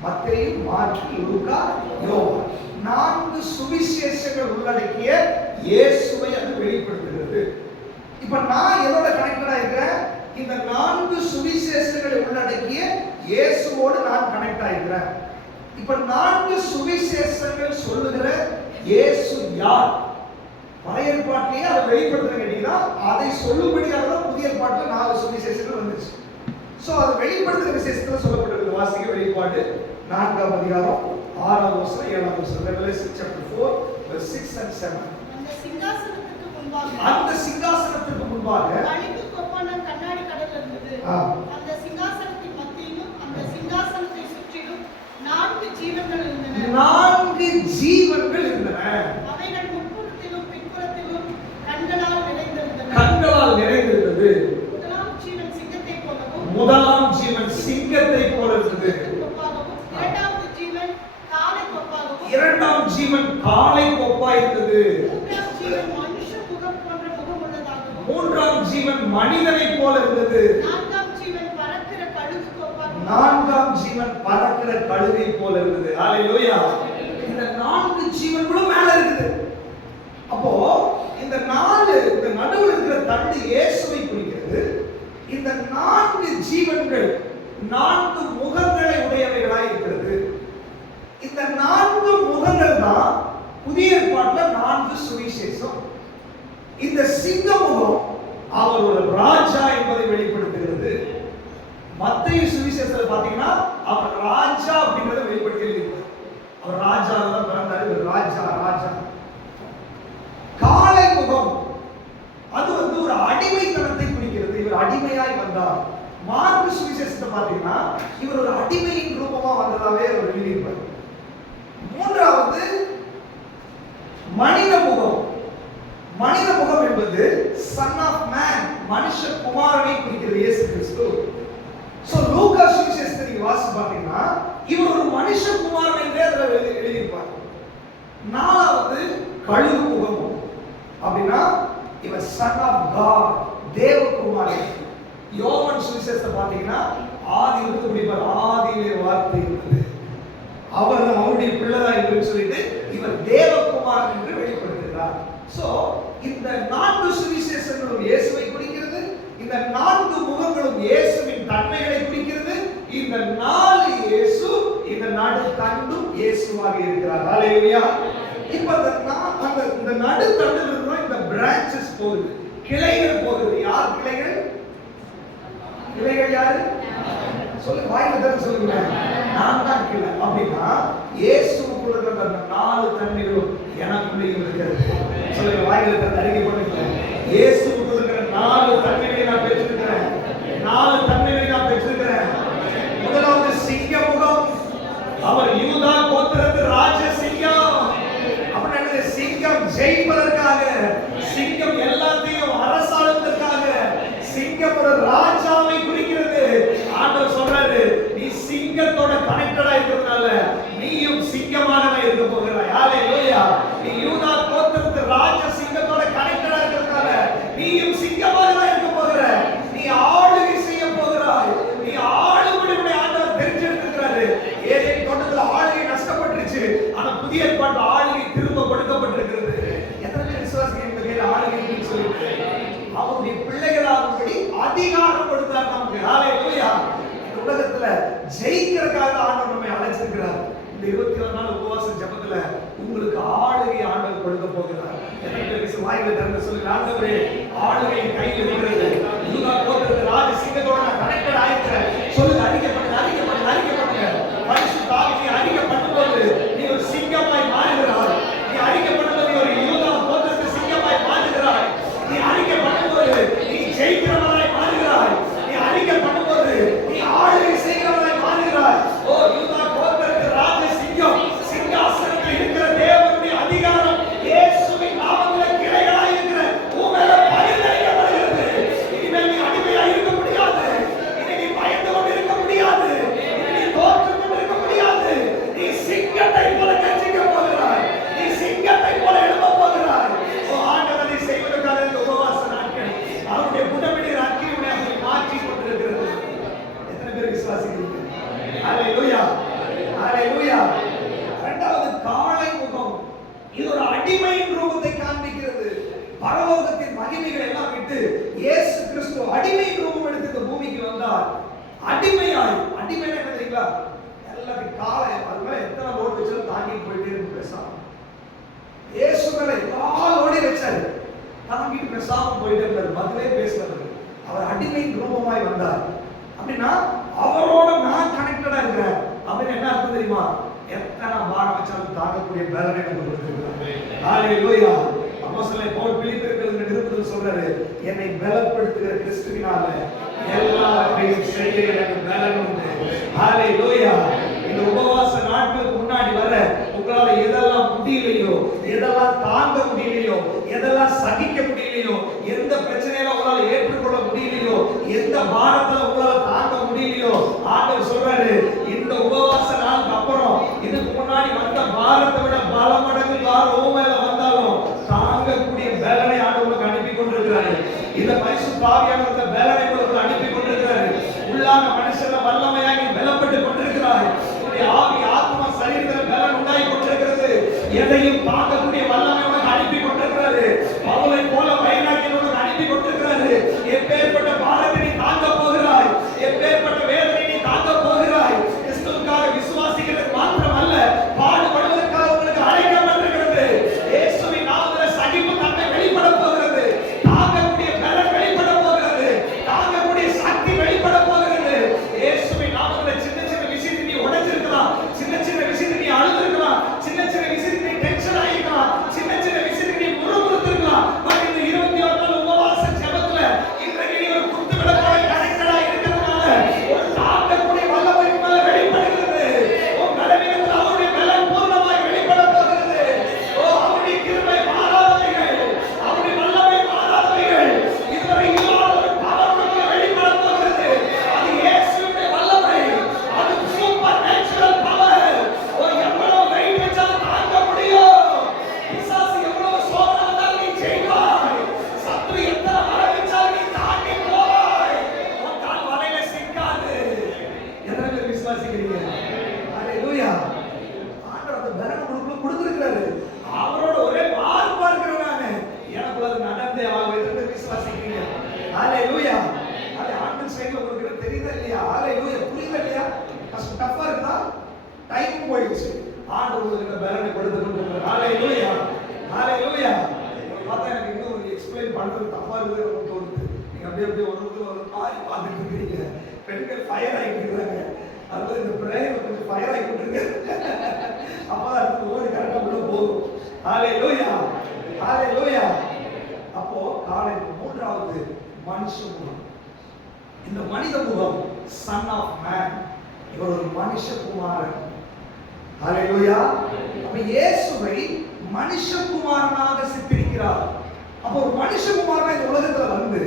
மத்தேயு, மார்க்கு, லூக்கா, யோவான். 4 சுவிசேஷங்கள் உள்ளடக்கிய இயேசுவை அது வெளிப்படுத்துகிறது. இப்ப நான் எதோட கனெக்டடா இருக்கிறேன்? இந்த 4 சுவிசேஷங்களை உள்ளடக்கிய இயேசுவோடு நான் கனெக்ட் ஆகிறேன். இப்ப 4 சுவிசேஷங்கள் சொல்லுகிற இயேசு யார்? பழைய ஏற்பாட்டிலேயே அதை வெளிப்படுத்த கேட்டீங்கன்னா அதை சொல்லும்படியாக தான் புதிய ஏற்பாட்டில் 4 சுவிசேஷங்கள் வந்துச்சு. சோ அது வெளிப்படுத்துகிற விசேஷத்துல சொல்லப்பட்டிருக்கு. வாசிக்க வெளிப்பாடு 4ஆம் அதிகாரம் 6ஆவது வசனம் 7ஆவது வசனம். Revelation chapter 4 verse 6 and 7. அந்த சிங்காசனத்துக்கு முன்பாக அழிவுக்கு ஒப்பான கண்ணாடி கடல் இருந்தது. அந்த சிங்காசனத்தின் மத்தியிலும் அந்த சிங்காசனத்தை சுற்றிலும் 4 ஜீவன்கள் இருந்தன. 4 ஜீவன்கள் இருந்தன. அவைகள் முன்புறத்திலும் பின்புறத்திலும் கண்களால் நிறைந்திருந்தன. கண்களால் நிறைந்திருந்தது. முதலாம் ஜீவன் சிங்கத்தை போலவும் இருந்தது. இரண்டாவது ஜீவன் காளை கொப்பாகவும், இரண்டாம் ஜீவன் காளை கொப்பா இருந்தது. மூன்றாம் ஜீவன் மனுஷ முகம் போன்ற முகம் உள்ளதாகவும், மூன்றாம் ஜீவன் மனிதனை போல இருந்தது. நான்காம் ஜீவன் பறக்கிற கழுகு கொப்பாகவும், நான்காம் ஜீவன் பறக்கிற கழுகை போல இருந்தது. ஹalleluya. இந்த 4 ஜீவன்களும் மேல இருக்குது. அப்போ இந்த 4 இந்த நடுவுல இருக்கிற தண்டு இயேசுவை குறிக்கிறது. இந்த 4 ஜீவன்கள் 4 முகங்களை உடையவைகளாய் இருக்கிறது. இந்த 4 முகங்கள் தான் புதிய ஏற்பாட்டில் 4 சுவிசேஷம். இந்த சிங்க முகம் அவர் ஒரு ராஜா என்பதை வெளிப்படுத்துகிறது. மத்தேயு சுவிசேஷத்துல பாத்தீங்கன்னா அவர் ராஜா அப்படிங்கறத வெளிப்படுத்தி இருக்கார். அவர் ராஜா தான் பிறந்தாரு, இவர் ராஜா ராஜா. காளை முகம் அது வந்து ஒரு அடிமைத்தனத்தை குறிக்கிறது. இவர் அடிமையாய் வந்தார். மார்க்கு சுவிசேஷத்தை பாத்தீங்கன்னா இவர் ஒரு அடிமையின் ரூபமா வந்ததாவே அவர் எழுதியிருப்பார். மூன்றாவது மனித முகம். மனித முகம் என்பது சன் ஆஃப் மேன், மனுஷ குமாரனை குறிக்கிறது இயேசு கிறிஸ்து. சோ லூக்கா சுவிசேஷத்தை நீங்க வாசி பாத்தீங்கன்னா இவர் ஒரு மனுஷ குமாரன் என்றே அதுல எழுதியிருப்பார். நாலாவது கழுகு முகம் அப்படின்னா இவர் சன் ஆஃப் காட், தேவகுமாரன். யோவான் சுவிசேஷத்தை பாத்தீங்கன்னா ஆதி இருந்து முடிப்பார், ஆதியிலே வார்த்தை இருந்தது, அவர் அவருடைய பிள்ளைதான் என்று சொல்லிட்டு இவர் தேவகுமாரன் என்று வெளிப்படுத்துகிறார். சோ இந்த 4 சுவிசேஷங்களும் இயேசுவை குறிக்கிறது. இந்த 4 முகங்களும் இயேசுவின் தன்மைகளை குறிக்கிறது. இந்த 4 இயேசு, இந்த நடுத்தண்டும் இயேசுவாக இருக்கிறார். ஹalleluya. இப்ப இந்த நடுத்தண்டில் இருக்கிற இந்த பிரான்ச்சஸ் போகுது, கிளைகள் போகுது. யார் கிளைகள்? கிளைகள் யாரு? சொல்லுங்க, வாயில தான் சொல்லுங்க. நான் தான் கிளை. அப்படின்னா இயேசுக்குள்ள இருக்கிற அந்த 4 தன்மைகளும் எனக்குள்ளேயும் இருக்கிறது. சொல்லுங்க, வாயில தான் அறிக்கை பண்ணுங்க. இயேசுக்குள்ள இருக்கிற 4 தன்மைகளை நான் பெற்றிருக்கிறேன். 4 தன்மைகளை நான் பெற்றிருக்கிறேன். முதலாவது சிங்க முகம். அவர் யூதா கோத்திரத்து ராஜ சிங்கம். அப்படின்னா சிங்கம் ஜெயிப்பதற்காக, சிங்கம் எல்லாத்தையும் அரசாளுவதற்காக, சிங்கம் ஒரு ராஜாவை குறிக்கிறது. ஆண்டவர் சொல்றாரு, நீ சிங்கத்தோட கனெக்டடா இருக்கிறதுனால நீயும் சிங்கமாக தான் இருக்க போகிறாய். ஹalleluya. நீ யூதா கோத்திரத்து ராஜ சிங்கத்தோட கனெக்டடா இருக்கிறதுனால நீயும் சிங்கமாக தான் இருக்க போகிற. நீ ஆளுகை செய்ய போகிறாய். நீ ஆளுபடி ஆண்டவர் தெரிஞ்செடுத்திருக்கிறாரு. ஏதேன் தோட்டத்துல ஆளுகை நஷ்டப்பட்டுருச்சு, ஆனா புதிய ஏற்பாட்டு ஆளுகை திரும்ப கொடுக்கப்பட்டிருக்கிறது. எத்தனை பேர் விசுவாசிகள் இந்த கையில ஆளுகை சொல்லிட்டு அவருடைய பிள்ளைகளாகும்படி அதிகாரம் கொடுத்தார் நமக்கு. ஹalleluya. இந்த உலகத்துல ஜெயிக்கிறதுக்காக ஆண்டவர் நம்மை அழைச்சிருக்கிறார். இந்த 24 நாள் உபவாச ஜெபத்துல உங்களுக்கு ஆளுகை ஆண்டவர் கொடுக்க போகிறார். எத்தனை பேர் வாயில திறந்து சொல்லுங்க, ஆண்டவரே ஆளுகை கையில் இருக்கிறது. யூதா கோத்திரத்து ராஜ சிங்கத்தோட நான் கனெக்டட் ஆயிட்டேன். சொல்லுங்க, அறிக்கை பண்ணுங்க, அறிக்கை பண்ணுங்க, அறிக்கை பண்ணுங்க. பரிசுத்த ஆவியை அறிக்கை பண்ணும்போது நீ ஒரு சிங்கமாய் மாறுகிறாய். நீ அறிக்கை பண்ணும்போது நீ ஒரு யூதா கோத்திரத்து சிங்கமாய் மாறுகிறாய். நீ அறிக்கை பண்ணும்போது நீ ஜெயிக்கிறவனாய் மாறுகிறாய். நீ அறிக்கை பண்ணும்போது நீ ஆளுகை செய்கிறவனாய் மாறுகிறாய். ஓ யூதா கோத்திரத்து ராஜ சிங்கம், சிங்காசனத்தில் இருக்கிற தேவனுடைய அதிகாரம் இயேசுவின் நாமத்தில் கிளைகளாய் இருக்கிற உமேல பகிர்ந்தளிக்கப்படுகிறது. இனிமேல் நீ அடிமையாய் இருக்க முடியாது. இனி நீ பயந்து கொண்டு இருக்க முடியாது. இனி நீ தோற்று கொண்டு இருக்க முடியாது. நீ சிங்கத்தை போல கர்ஜிக்க போகிறாய். நீ சிங்கத்தை போல எழும்ப போகிறாய். ஓ ஆண்டவரை செய்வதற்காக இந்த உபவாச நாட்கள் அவருடைய புடமிடி அக்கினியுடைய அப்படி மாற்றி கொண்டிருக்கிறது. எத்தனை பேர் விசுவாசிக்கிறீங்க? ஹalleluya, ஹalleluya. இரண்டாவது காளை முகம். இது ஒரு அடிமையின் ரூபத்தை காண்பிக்கிறது. பரலோகத்தின் மகிமைகளை எல்லாம் விட்டு இயேசு கிறிஸ்து அடிமையின் ரூபம் எடுத்து இந்த பூமிக்கு வந்தார். அடிமையாய், அடிமை என்ன தெரியுங்களா? எல்லாத்தையும் காளை அதுல எத்தனை லோடு வச்சாலும் தாங்கிட்டு போயிட்டே இருக்கு பேசாம. இயேசு மேல எல்லா லோடையும் வச்சாரு, தாங்கிட்டு பேசாம போயிட்டே இருந்தார், பதிலே பேசுறாரு. அவர் அடிமையின் ரூபமாய் வந்தார். அப்படின்னா அவரோட நான் கனெக்டடா இருக்கிறேன். அப்படின்னு என்ன அர்த்தம் தெரியுமா? எத்தனை பாரம் வச்சாலும் தாங்கக்கூடிய பலனை நமக்கு கொடுத்திருக்கிறார். ஹalleluya. அப்போஸ்தலன் பவுல் பிலிப்பியருக்கு நிருபத்தில் சொல்றாரு, என்னை பலப்படுத்துகிற கிறிஸ்துவினால எல்லாவற்றையும் செய்ய எனக்கு பலன் உண்டு. ஹalleluya. இந்த உபவாச நாட்களுக்கு முன்னாடி வர உங்களால எதெல்லாம் முடியலையோ, எதெல்லாம் தாங்க முடியலையோ, எதெல்லாம் சகிக்க முடியலையோ, எந்த பிரச்சனையில உங்களால ஏற்றுக்கொள்ள முடியலையோ, எந்த பாரத்துல உங்களால தாங்க முடியலையோ, ஆண்டவர் சொல்றாரு, இந்த உபவாச நாளுக்கு அப்புறம் இதுக்கு முன்னாடி வந்த பாரத்தை விட பல மடங்கு பாரம் மேல வந்தாலும் தாங்கக்கூடிய பலனை ஆண்டவர் அனுப்பி கொண்டிருக்கிறாரு. இந்த பரிசுத்த ஆவியானவர் பலனை உங்களுக்கு அனுப்பி கொண்டிருக்கிறாரு. உள்ளான மனுஷன வல்லமையாகி பலப்பட்டு கொண்டிருக்கிறார். உங்களுடைய ஆவி ஆத்மா சரீரத்தில் பலன் உண்டாகி கொண்டிருக்கிறது. எதையும் தாங்கக்கூடிய வல்லமை உங்களுக்கு அனுப்பி கொண்டிருக்கிறாரு. பவுலை போல வைராக்கியம் உங்களுக்கு அனுப்பி கொண்டிருக்கிறாரு. எப்பேற்பட்ட பாரத்தை நீ தாங்க போகிறாய், எப்பேற்பட்ட வேதனை நீ தாங்க போகிறாய். கிறிஸ்துவுக்காக விசுவாசிக்கிறது மாத்திரமல்ல, பாடுபடுவதற்காக உங்களுக்கு அழைக்கப்பட்டிருக்கிறது. இயேசுவின் நாமத்தில் சகிப்பு தன்மை வெளிப்பட போகிறது. தாங்கக்கூடிய பலன் வெளிப்பட போகிறது. தாங்கக்கூடிய சக்தி வெளிப்பட போகிறது. அப்படியே அப்படியே ஒரு மாதிரி பார்த்துட்டு இருக்கிறீங்க. பெண்கள் ஃபயர் ஆகிட்டு இருக்கிறாங்க. அதுல இந்த பிரேயர் கொஞ்சம் ஃபயர் ஆகிட்டு இருக்கு. அப்பதான் அடுத்து ஓடி கரெக்டாக உள்ள போகும். ஹalleluya, ஹalleluya. அப்போ காலை மூன்றாவது மனுஷ முகம். இந்த மனித முகம் சன் ஆஃப் மேன், இவர் ஒரு மனுஷகுமாரன். ஹalleluya. அப்ப இயேசுவை மனுஷகுமாரனாக சித்தரிக்கிறார். அப்போ ஒரு மனுஷகுமாரன் இந்த உலகத்துல வந்து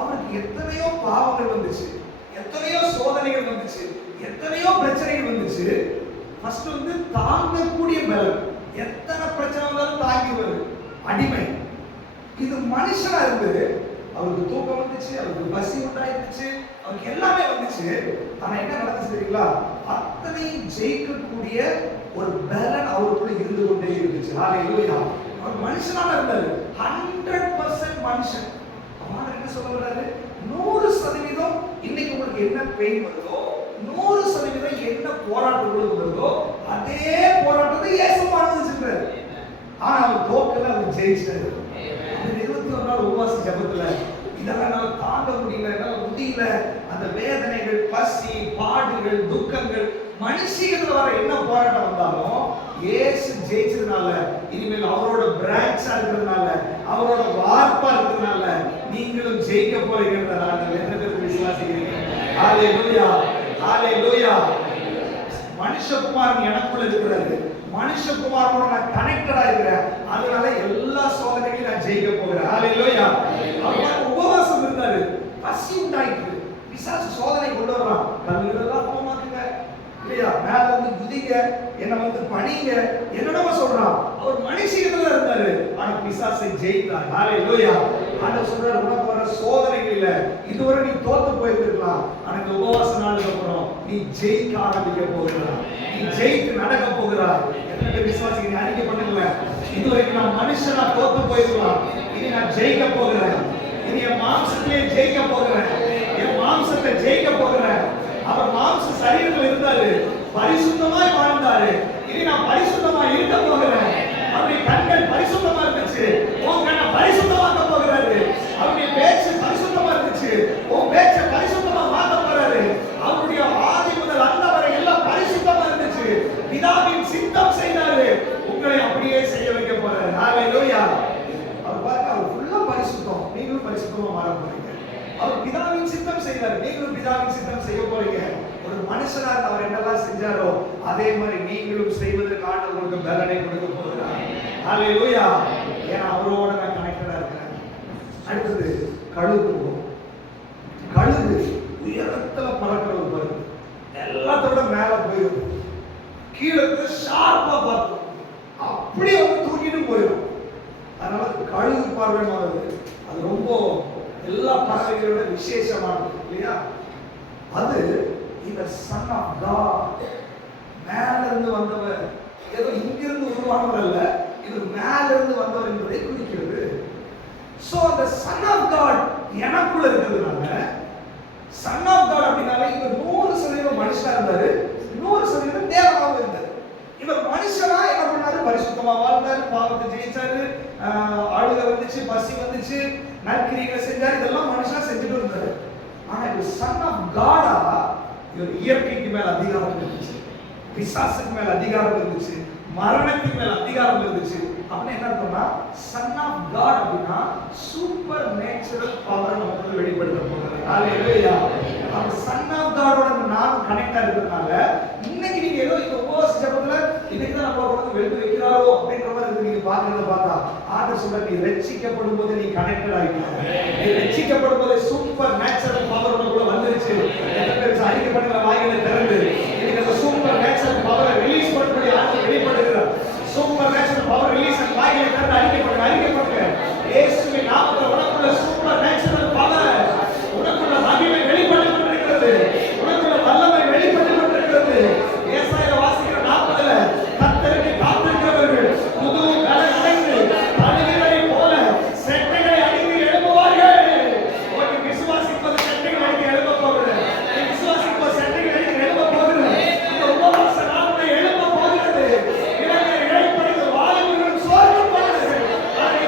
அவருக்கு எத்தனையோ பாவங்கள் வந்துச்சு, எத்தனையோ சோதனைகள் வந்துச்சு, எத்தனையோ பிரச்சனைகள் வந்துச்சு. ஃபர்ஸ்ட் வந்து தாங்கக்கூடிய பலம், எத்தனை பிரச்சனை வந்தாலும் தாங்கிடுவது அடிமை. இது மனுஷனா இருந்து அவருக்கு தூக்கம் வந்துச்சு, அவருக்கு பசி உண்டாயிருந்துச்சு, அவருக்கு எல்லாமே வந்துச்சு. ஆனா என்ன நடந்துச்சு தெரியுங்களா? அத்தனையும் ஜெயிக்கக்கூடிய ஒரு பலன் அவருக்குள்ள இருந்து கொண்டே இருந்துச்சு. ஹalleluya. அவர் மனுஷனாக இருந்தாரு, 100% மனுஷன். அவர் என்ன சொல்ல வர்றாரு? 100% இன்னைக்கு உங்களுக்கு என்ன பெயின் வருதோ, 100% என்ன போராட்டங்கள் வருதோ, அதே போராட்டத்தை இயேசு அனுபவிச்சிருக்காரு. ஆனா அவர் தோக்கல, அவர் ஜெயிச்சாரு. 21 நாள் உபவாச ஜெபத்துல இதெல்லாம் என்னால தாங்க முடியல, என்னால முடியல. அந்த வேதனைகள், பசி, பாடுகள், துக்கங்கள், மனுஷியத்துல வர என்ன போராட்டம் வந்தாலும் இயேசு ஜெயிச்சதுனால, இனிமேல் அவரோட பிரான்ச்சா இருக்கிறதுனால, அவரோட வார்ப்பா இருக்கிறதுனால நீங்களும் ஜெயிக்க போறீங்கன்றத நான் எத்தனை பேருக்கு விசுவாசிக்கிறீங்க? ஹalleluya, ஹalleluya. மனுஷகுமாரன் எனக்குள்ள இருக்கிறாரு, மனுஷகுமாரோட நான் கனெக்டடா இருக்கிறேன். அதனால எல்லா சோதனைகளையும் நான் ஜெயிக்க போகிறேன். ஹalleluya. அவர் உபவாசம் இருந்தாரு, பசி உண்டாயிட்டு பிசாசு சோதனை கொண்டு வரான். கல்லுகளெல்லாம் அப்பமாக்குங்க இல்லையா, மேல வந்து குதிங்க, என்ன வந்து பணிங்க, என்னென்னமோ சொல்றான். அவர் மனுஷியத்துல இருந்தாரு, ஆனா பிசாசை ஜெயித்தார். ஹalleluya. ஆண்டவர் சொல்றாரு, உனக்கு வர சோதனைகள் இல்ல, இதுவரை நீ தோத்து போயிருக்கலாம், ஆனா இந்த உபவாச நாளுக்கு அப்புறம் நீ ஜெயிக்க ஆரம்பிக்க போகிறாய், நீ ஜெயித்து நடக்க போகிறாய். எத்தனை பேர் விசுவாசிங்க? அறிக்கை பண்ணுங்கள, இதுவரைக்கும் நான் மனுஷனா தோத்து போயிருக்கலாம், இனி நான் ஜெயிக்க போகிறேன், இனி என் மாம்சத்திலே ஜெயிக்க போகிறேன், என் மாம்சத்தை ஜெயிக்க போகிறேன். அவர் மாம்ச சரீரத்தில் இருந்தாரு, பரிசுத்தமாய் வாழ்ந்தாரு, இனி நான் பரிசுத்தமா இருக்க போகிறேன். அவருடைய கண்கள் பரிசுத்தமா இருந்துச்சு, உன் கண்ணை பரிசுத்தமாக்க போகிறாரு. அவருடைய பேச்சு பரிசுத்தமா இருந்துச்சு, உன் பேச்சை பரிசுத்தமா மாத்த போறாரு. அவருடைய ஆதி முதல் அந்த வரை எல்லாம் பரிசுத்தமா இருந்துச்சு. பிதாவின் சித்தம் செய்தாரு, உங்களை அப்படியே செய்ய வைக்க போறாரு. ஹalleluya. அவர் பாருங்க, அவர் ஃபுல்லா பரிசுத்தம், நீங்களும் பரிசுத்தமா மாற போறீங்க. அவர் பிதாவின் சித்தம் செய்தார், நீங்களும் பிதாவின் சித்தம் செய்ய போறீங்க. ஒரு மனுஷனா அவர் என்னெல்லாம் செஞ்சாரோ அதே மாதிரி நீங்களும் செய்வதற்கு ஆண்டவர் உங்களுக்கு பலனை கொடுக்க போகிறார். ஹalleluya. ஏன்னா அவரோட நான் கனெக்டடா இருக்கிறேன். அடுத்தது கழுகு. கழுகு உயரத்துல பறக்கிற ஒரு பறவை, எல்லாத்தோட மேல போயிடும், கீழே ஷார்ப்பா பார்க்கும், அப்படியே வந்து தூக்கிட்டு போயிடும். அதனால கழுகு பார்வை மாதிரி அது ரொம்ப எல்லா பறவைகளோட விசேஷமானது இல்லையா? அது இந்த சன் ஆஃப் காட், மேல இருந்து வந்தவர், ஏதோ இங்கிருந்து உருவானவர் அல்ல, இது மேல இருந்து வந்தவர் என்பதை குறிக்கிறது. சோ அந்த சன் ஆஃப் காட் எனக்குள்ள இருக்கிறதுனால, சன் ஆஃப் காட் அப்படினாலே இவர் 100% மனுஷனா இருந்தாரு, 100% தேவனாக இருந்தாரு. இவர் மனுஷனா என்ன பண்ணாரு? பரிசுத்தமா வாழ்ந்தாரு, பாவத்தை ஜெயிச்சாரு, அழுகை வந்துச்சு, பசி வந்துச்சு, நற்கிரிகளை செஞ்சாரு, இதெல்லாம் மனுஷனா செஞ்சுட்டு இருந்தாரு. ஆனா இவர் சன் ஆஃப் காடா, இவர் இயற்கைக்கு மேல அதிகாரம் இருந்துச்சு, பிசாசுக்கு மேல அதிகாரம் இருந்துச்சு, மரணத்துக்கு மேல அதிகாரம் இருந்துச்சு. அப்படின்னா என்ன அர்த்தம்னா, சன் ஆஃப் காட் அப்படின்னா சூப்பர் நேச்சுரல் பவர் நமக்கு வெளிப்படுத்த போறாரு. ஹalleluya. அந்த சன் ஆஃப் காடோட நானும் கனெக்டா இருக்கிறதுனால இன்னைக்கு நீங்க ஏதோ இந்த உபவாச ஜெபத்துல இன்னைக்கு தான் நம்ம வந்து வெளுத்து வைக்கிறாரோ அப்படின்ற மாதிரி இருக்கு. நீங்க பாக்குறத பார்த்தா ஆண்டவர் சொல்ற, நீ ரட்சிக்கப்படும் போது நீ கனெக்டட் ஆகிட்ட, நீ ரட்சிக்கப்படும் போது சூப்பர் நேச்சுரல் பவர் உனக்குள்ள வந்துருச்சு. எத்தனை பேர் அறிக்கை பண்ணுற வாயில திறந்து இன்னைக்கு அந்த சூப்பர் நேச்சுரல் பவரை ரிலீஸ் பண்ணி ஆண்டவர் வெளிப்படுத்துறார். சூப்பர் நேச்சுரல் பவர் ரிலீஸ் வாயில திறந்து அறிக்கை பண்ணுங்க. இயேசுவின் நாமத்தில் உனக்குள்ள சூப்பர் நேச்சுரல் பவர், உனக்குள்ள மகிமை வெளிப்பட்டு கொண்டிருக்கிறது, உனக்குள்ள வல்லமை வெளிப்பட்டு கொண்டிருக்கிறது. ஏசாயா வாசிக்கிற 40ல கர்த்தருக்கு காத்திருக்கிறவர்கள் புது பலன் அடைந்து பறவைகளை போல செட்டைகளை அடித்து எழும்புவார்கள். ஒரு விசுவாசிப்பது செட்டைகளை அடித்து எழும்ப போகிறது, விசுவாசிப்பது செட்டைகளை அடித்து எழும்ப போகிறது. இந்த உபவாச நாளுடைய எழும்ப போகிறது. இளைஞர் இழைப்படுகிற வாலிபர்கள் சோர்ந்து போகிறது, அதை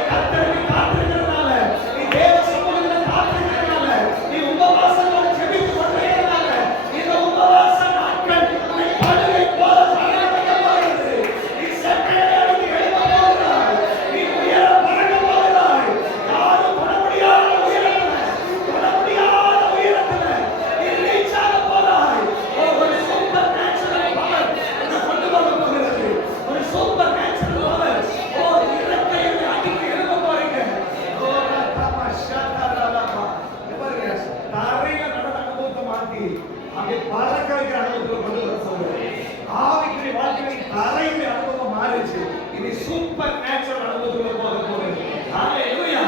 சூப்பர் நேச்சுரல் அனுபவத்துக்குள்ள போக போகுது. ஹalleluya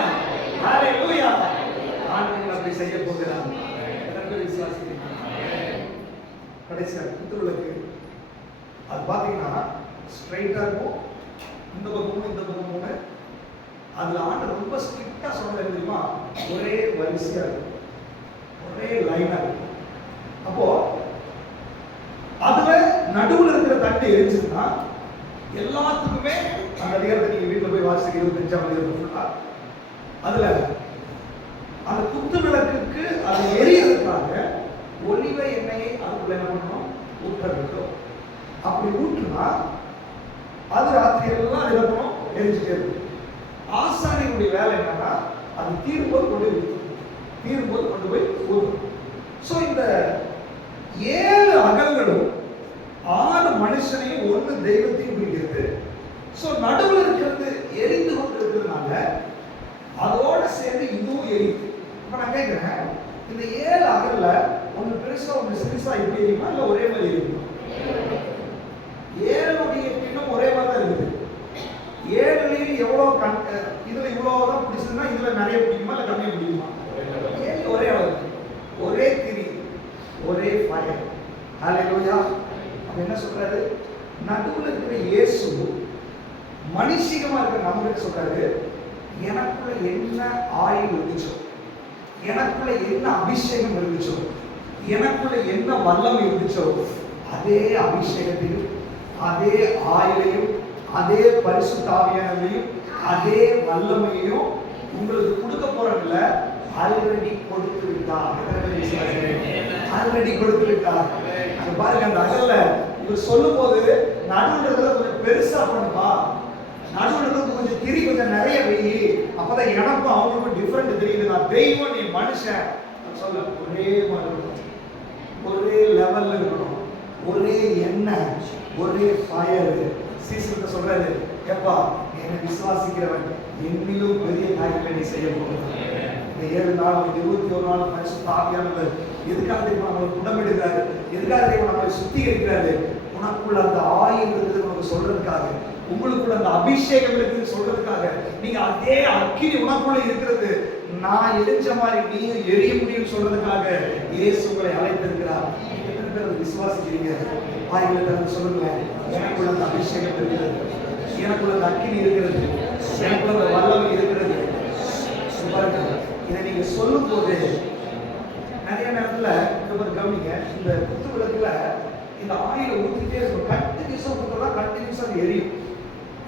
ஹalleluya. ஆண்டவர் அப்படி செய்ய போகிறார். கர்த்தரை விசுவாசிக்கிறீங்க. கடைசியா குத்துவிளக்கு அது பாத்தீங்கன்னா ஸ்ட்ரைட்டா இருக்கும், இந்த பக்கம் இந்த பக்கம். அதுல ஆண்டவர் ரொம்ப ஸ்ட்ரிக்டா சொல்றது தெரியுமா, ஒரே வரிசையா இருக்கும், ஒரே லைனா இருக்கும். அப்போ அதுல நடுவுல இருக்கிற தட்டு எரிஞ்சுன்னா எல்லாத்துக்குமே அந்த அதிகாரத்தை நீங்க வீட்டுல போய் வாசிக்க 25ஆம் அதிகாரம் அதுல அந்த குத்து விளக்குக்கு அது எரியறதுக்காக ஒலிவ எண்ணெயை அதுக்குள்ள என்ன பண்ணணும், ஊற்ற வேண்டும். அப்படி ஊற்றுனா அது ராத்திரி எல்லாம் நிலப்பணும் எரிஞ்சுட்டே இருக்கும். ஆசாரியனுடைய வேலை என்னன்னா அது தீரும்போது கொண்டு போய் ஊற்றணும், தீரும்போது கொண்டு போய் ஊற்றணும். ஸோ இந்த 7 அகல்களும் 6 மனுஷனையும் 1 தெய்வத்தையும் குறிக்கிறது. ஸோ நடுவில் இருக்கிறது எரிந்து கொண்டு இருக்கிறதுனால அதோட சேர்ந்து இதுவும் எரியுது. இப்போ நான் கேட்குறேன், இந்த 7 அகல்ல ஒன்று பெருசா ஒன்று சிறுசா இப்படி எரியுமா இல்லை ஒரே மாதிரி எரியுமா? 7 பின்னும் ஒரே மாதிரி தான் இருக்குது. 7 எவ்வளோ இதுல இவ்வளோதான் பிடிச்சதுன்னா இதுல நிறைய பிடிக்குமா இல்லை கம்மியாக பிடிக்குமா? 7 ஒரே அளவு, ஒரே திரி, ஒரே ஃபயர். ஹalleluya. அப்ப என்ன சொல்றாரு, நடுவுல இருக்கிற இயேசு மனுஷிகமா இருக்கிற நம்மகிட்ட சொல்றாரு, எனக்குள்ள என்ன ஆயில் இருந்துச்சோ, எனக்குள்ள என்ன அபிஷேகம் இருந்துச்சோ, எனக்குள்ள என்ன வல்லமை இருந்துச்சோ, அதே அபிஷேகத்தையும் அதே ஆயிலையும் அதே பரிசுத்த ஆவியானவரையும் அதே வல்லமையையும் உங்களுக்கு கொடுக்க போறதில்ல, ஆல்ரெடி கொடுத்து விட்டார். ஆல்ரெடி கொடுத்து விட்டார். பாருங்க, அந்த அகல்ல இவர் சொல்லும் போது நடுவுல கொஞ்சம் பெருசா பண்ணுப்பா, நடுவுல கொஞ்சம் திரி கொஞ்சம் நிறைய வெயி, அப்பதான் எனக்கும் அவங்களுக்கும் டிஃபரெண்ட் தெரியுது. நான் தெய்வம், நீ மனுஷன் சொல்ல ஒரே மாதிரி இருக்கணும், ஒரே லெவல்ல இருக்கணும், ஒரே எண்ணெய், ஒரே ஃபயர். சீசனுக்கு சொல்றாரு, எப்பா என்னை விசுவாசிக்கிறவன் என்னிலும் பெரிய காரியங்களை நீ செய்ய போகிறார். இந்த 7 நாள் 21 நாள் பரிசுத்த ஆவியானவர் எதுக்காக தெரியுமா நம்மளை குணமெடுக்கிறாரு, எதுக்காக தெரியுமா நம்மளை சுத்திகரிக்கிறாரு? உனக்குள்ள அந்த ஆயில் இருக்குது நமக்கு சொல்றதுக்காக, உங்களுக்குள்ள அந்த அபிஷேகம் இருக்குன்னு சொல்றதுக்காக. நீங்க அதே அக்கினி உனக்குள்ள இருக்கிறது, நான் எரிஞ்ச மாதிரி நீயும் எரிய முடியும்னு சொல்றதுக்காக இயேசு உங்களை அழைத்திருக்கிறார். எத்தனை பேர் விசுவாசிக்கிறீங்க? வாயில திறந்து சொல்லுங்களேன், எனக்குள்ள அந்த அபிஷேகம் இருக்கிறது, எனக்குள்ள அந்த அக்கினி இருக்கிறது, எனக்குள்ள அந்த வல்லமை இருக்கிறது. இதை நீங்க சொல்லும் போது நிறைய நேரத்துல கவனிங்க, இந்த குத்து விளக்குல இந்த ஆயில ஊத்திட்டே இருக்கும், கண்டினியூஸா ஊத்துறதா கண்டினியூஸா எரியும்.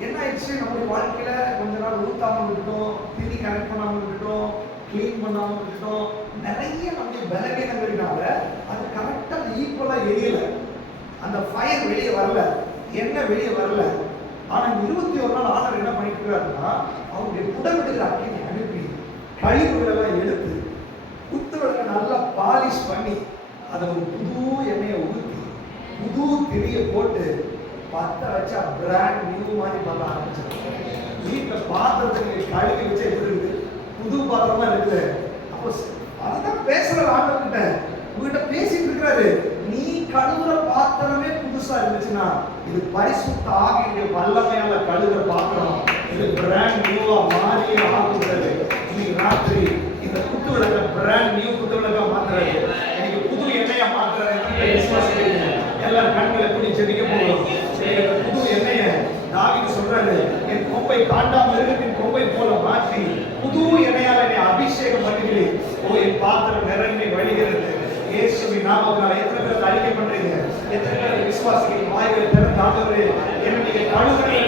என்ன ஆயிடுச்சு, நம்முடைய வாழ்க்கையில கொஞ்ச நாள் ஊத்தாம விட்டுட்டோம், திரி கனெக்ட் பண்ணாம விட்டுட்டோம், கிளீன் பண்ணாம விட்டுட்டோம், நிறைய நம்முடைய பலவீனங்களினால அது கரெக்டா ஈக்குவலா எரியல, அந்த ஃபயர் வெளியே வரல, எண்ணெய் வெளியே வரல. ஆனா 21 நாள் ஆண்டவர் என்ன பண்ணிட்டு இருக்காருன்னா, அவருடைய புடமிடுகிற அக்கினி அனுப்பி கழிவுகள் எல்லாம் எடுத்து குத்து விளக்க நல்லா பாலிஷ் பண்ணி அதை ஒரு புது எண்ணெயை ஊற்றி புது திரியை போட்டு பத்த வச்சா பிராண்ட் நியூ மாதிரி பண்ண ஆரம்பிச்சாங்க. வீட்டில் பாத்திரத்தை கழுவி வச்சா எப்படி இருக்குது, புது பாத்திரமா இருக்குது. அப்போ அதுதான் பேசுற ஆண்டவர்கிட்ட, உங்ககிட்ட பேசிட்டு இருக்கிறாரு. நீ கழுவுற பாத்திரமே புதுசா இருந்துச்சுன்னா இது பரிசுத்த ஆவியுடைய வல்லமையால கழுவுற பாத்திரம், இது பிராண்ட் நியூவா மாறி ஆகுகிறது. இன்னைக்கு ராத்திரி இந்த குத்து விளக்க பிராண்ட் நியூ குத்து விளக்கா மாத்துறாரு, இன்னைக்கு புது எண்ணெயா மாத்துறாரு. எல்லாரும் கண்களை கூடி ஜெபிக்க போகிறோம். புது எண்ணெய தாவீது சொல்றாரு, என் கொம்பை காண்டாம மிருகத்தின் கொம்பை போல மாற்றி புது எண்ணெயால என்னை அபிஷேகம் பண்ணுகிறேன். ஓ, என் பாத்திரம் நிரம்பி வழிகிறது. இயேசுவின் நாமத்தினால எத்தனை பேர் அறிக்கை பண்றீங்க? எத்தனை பேர் விசுவாசிகள் வாய்களை திறந்து ஆண்டவரே என்னை நீங்க கழுவுறீங்க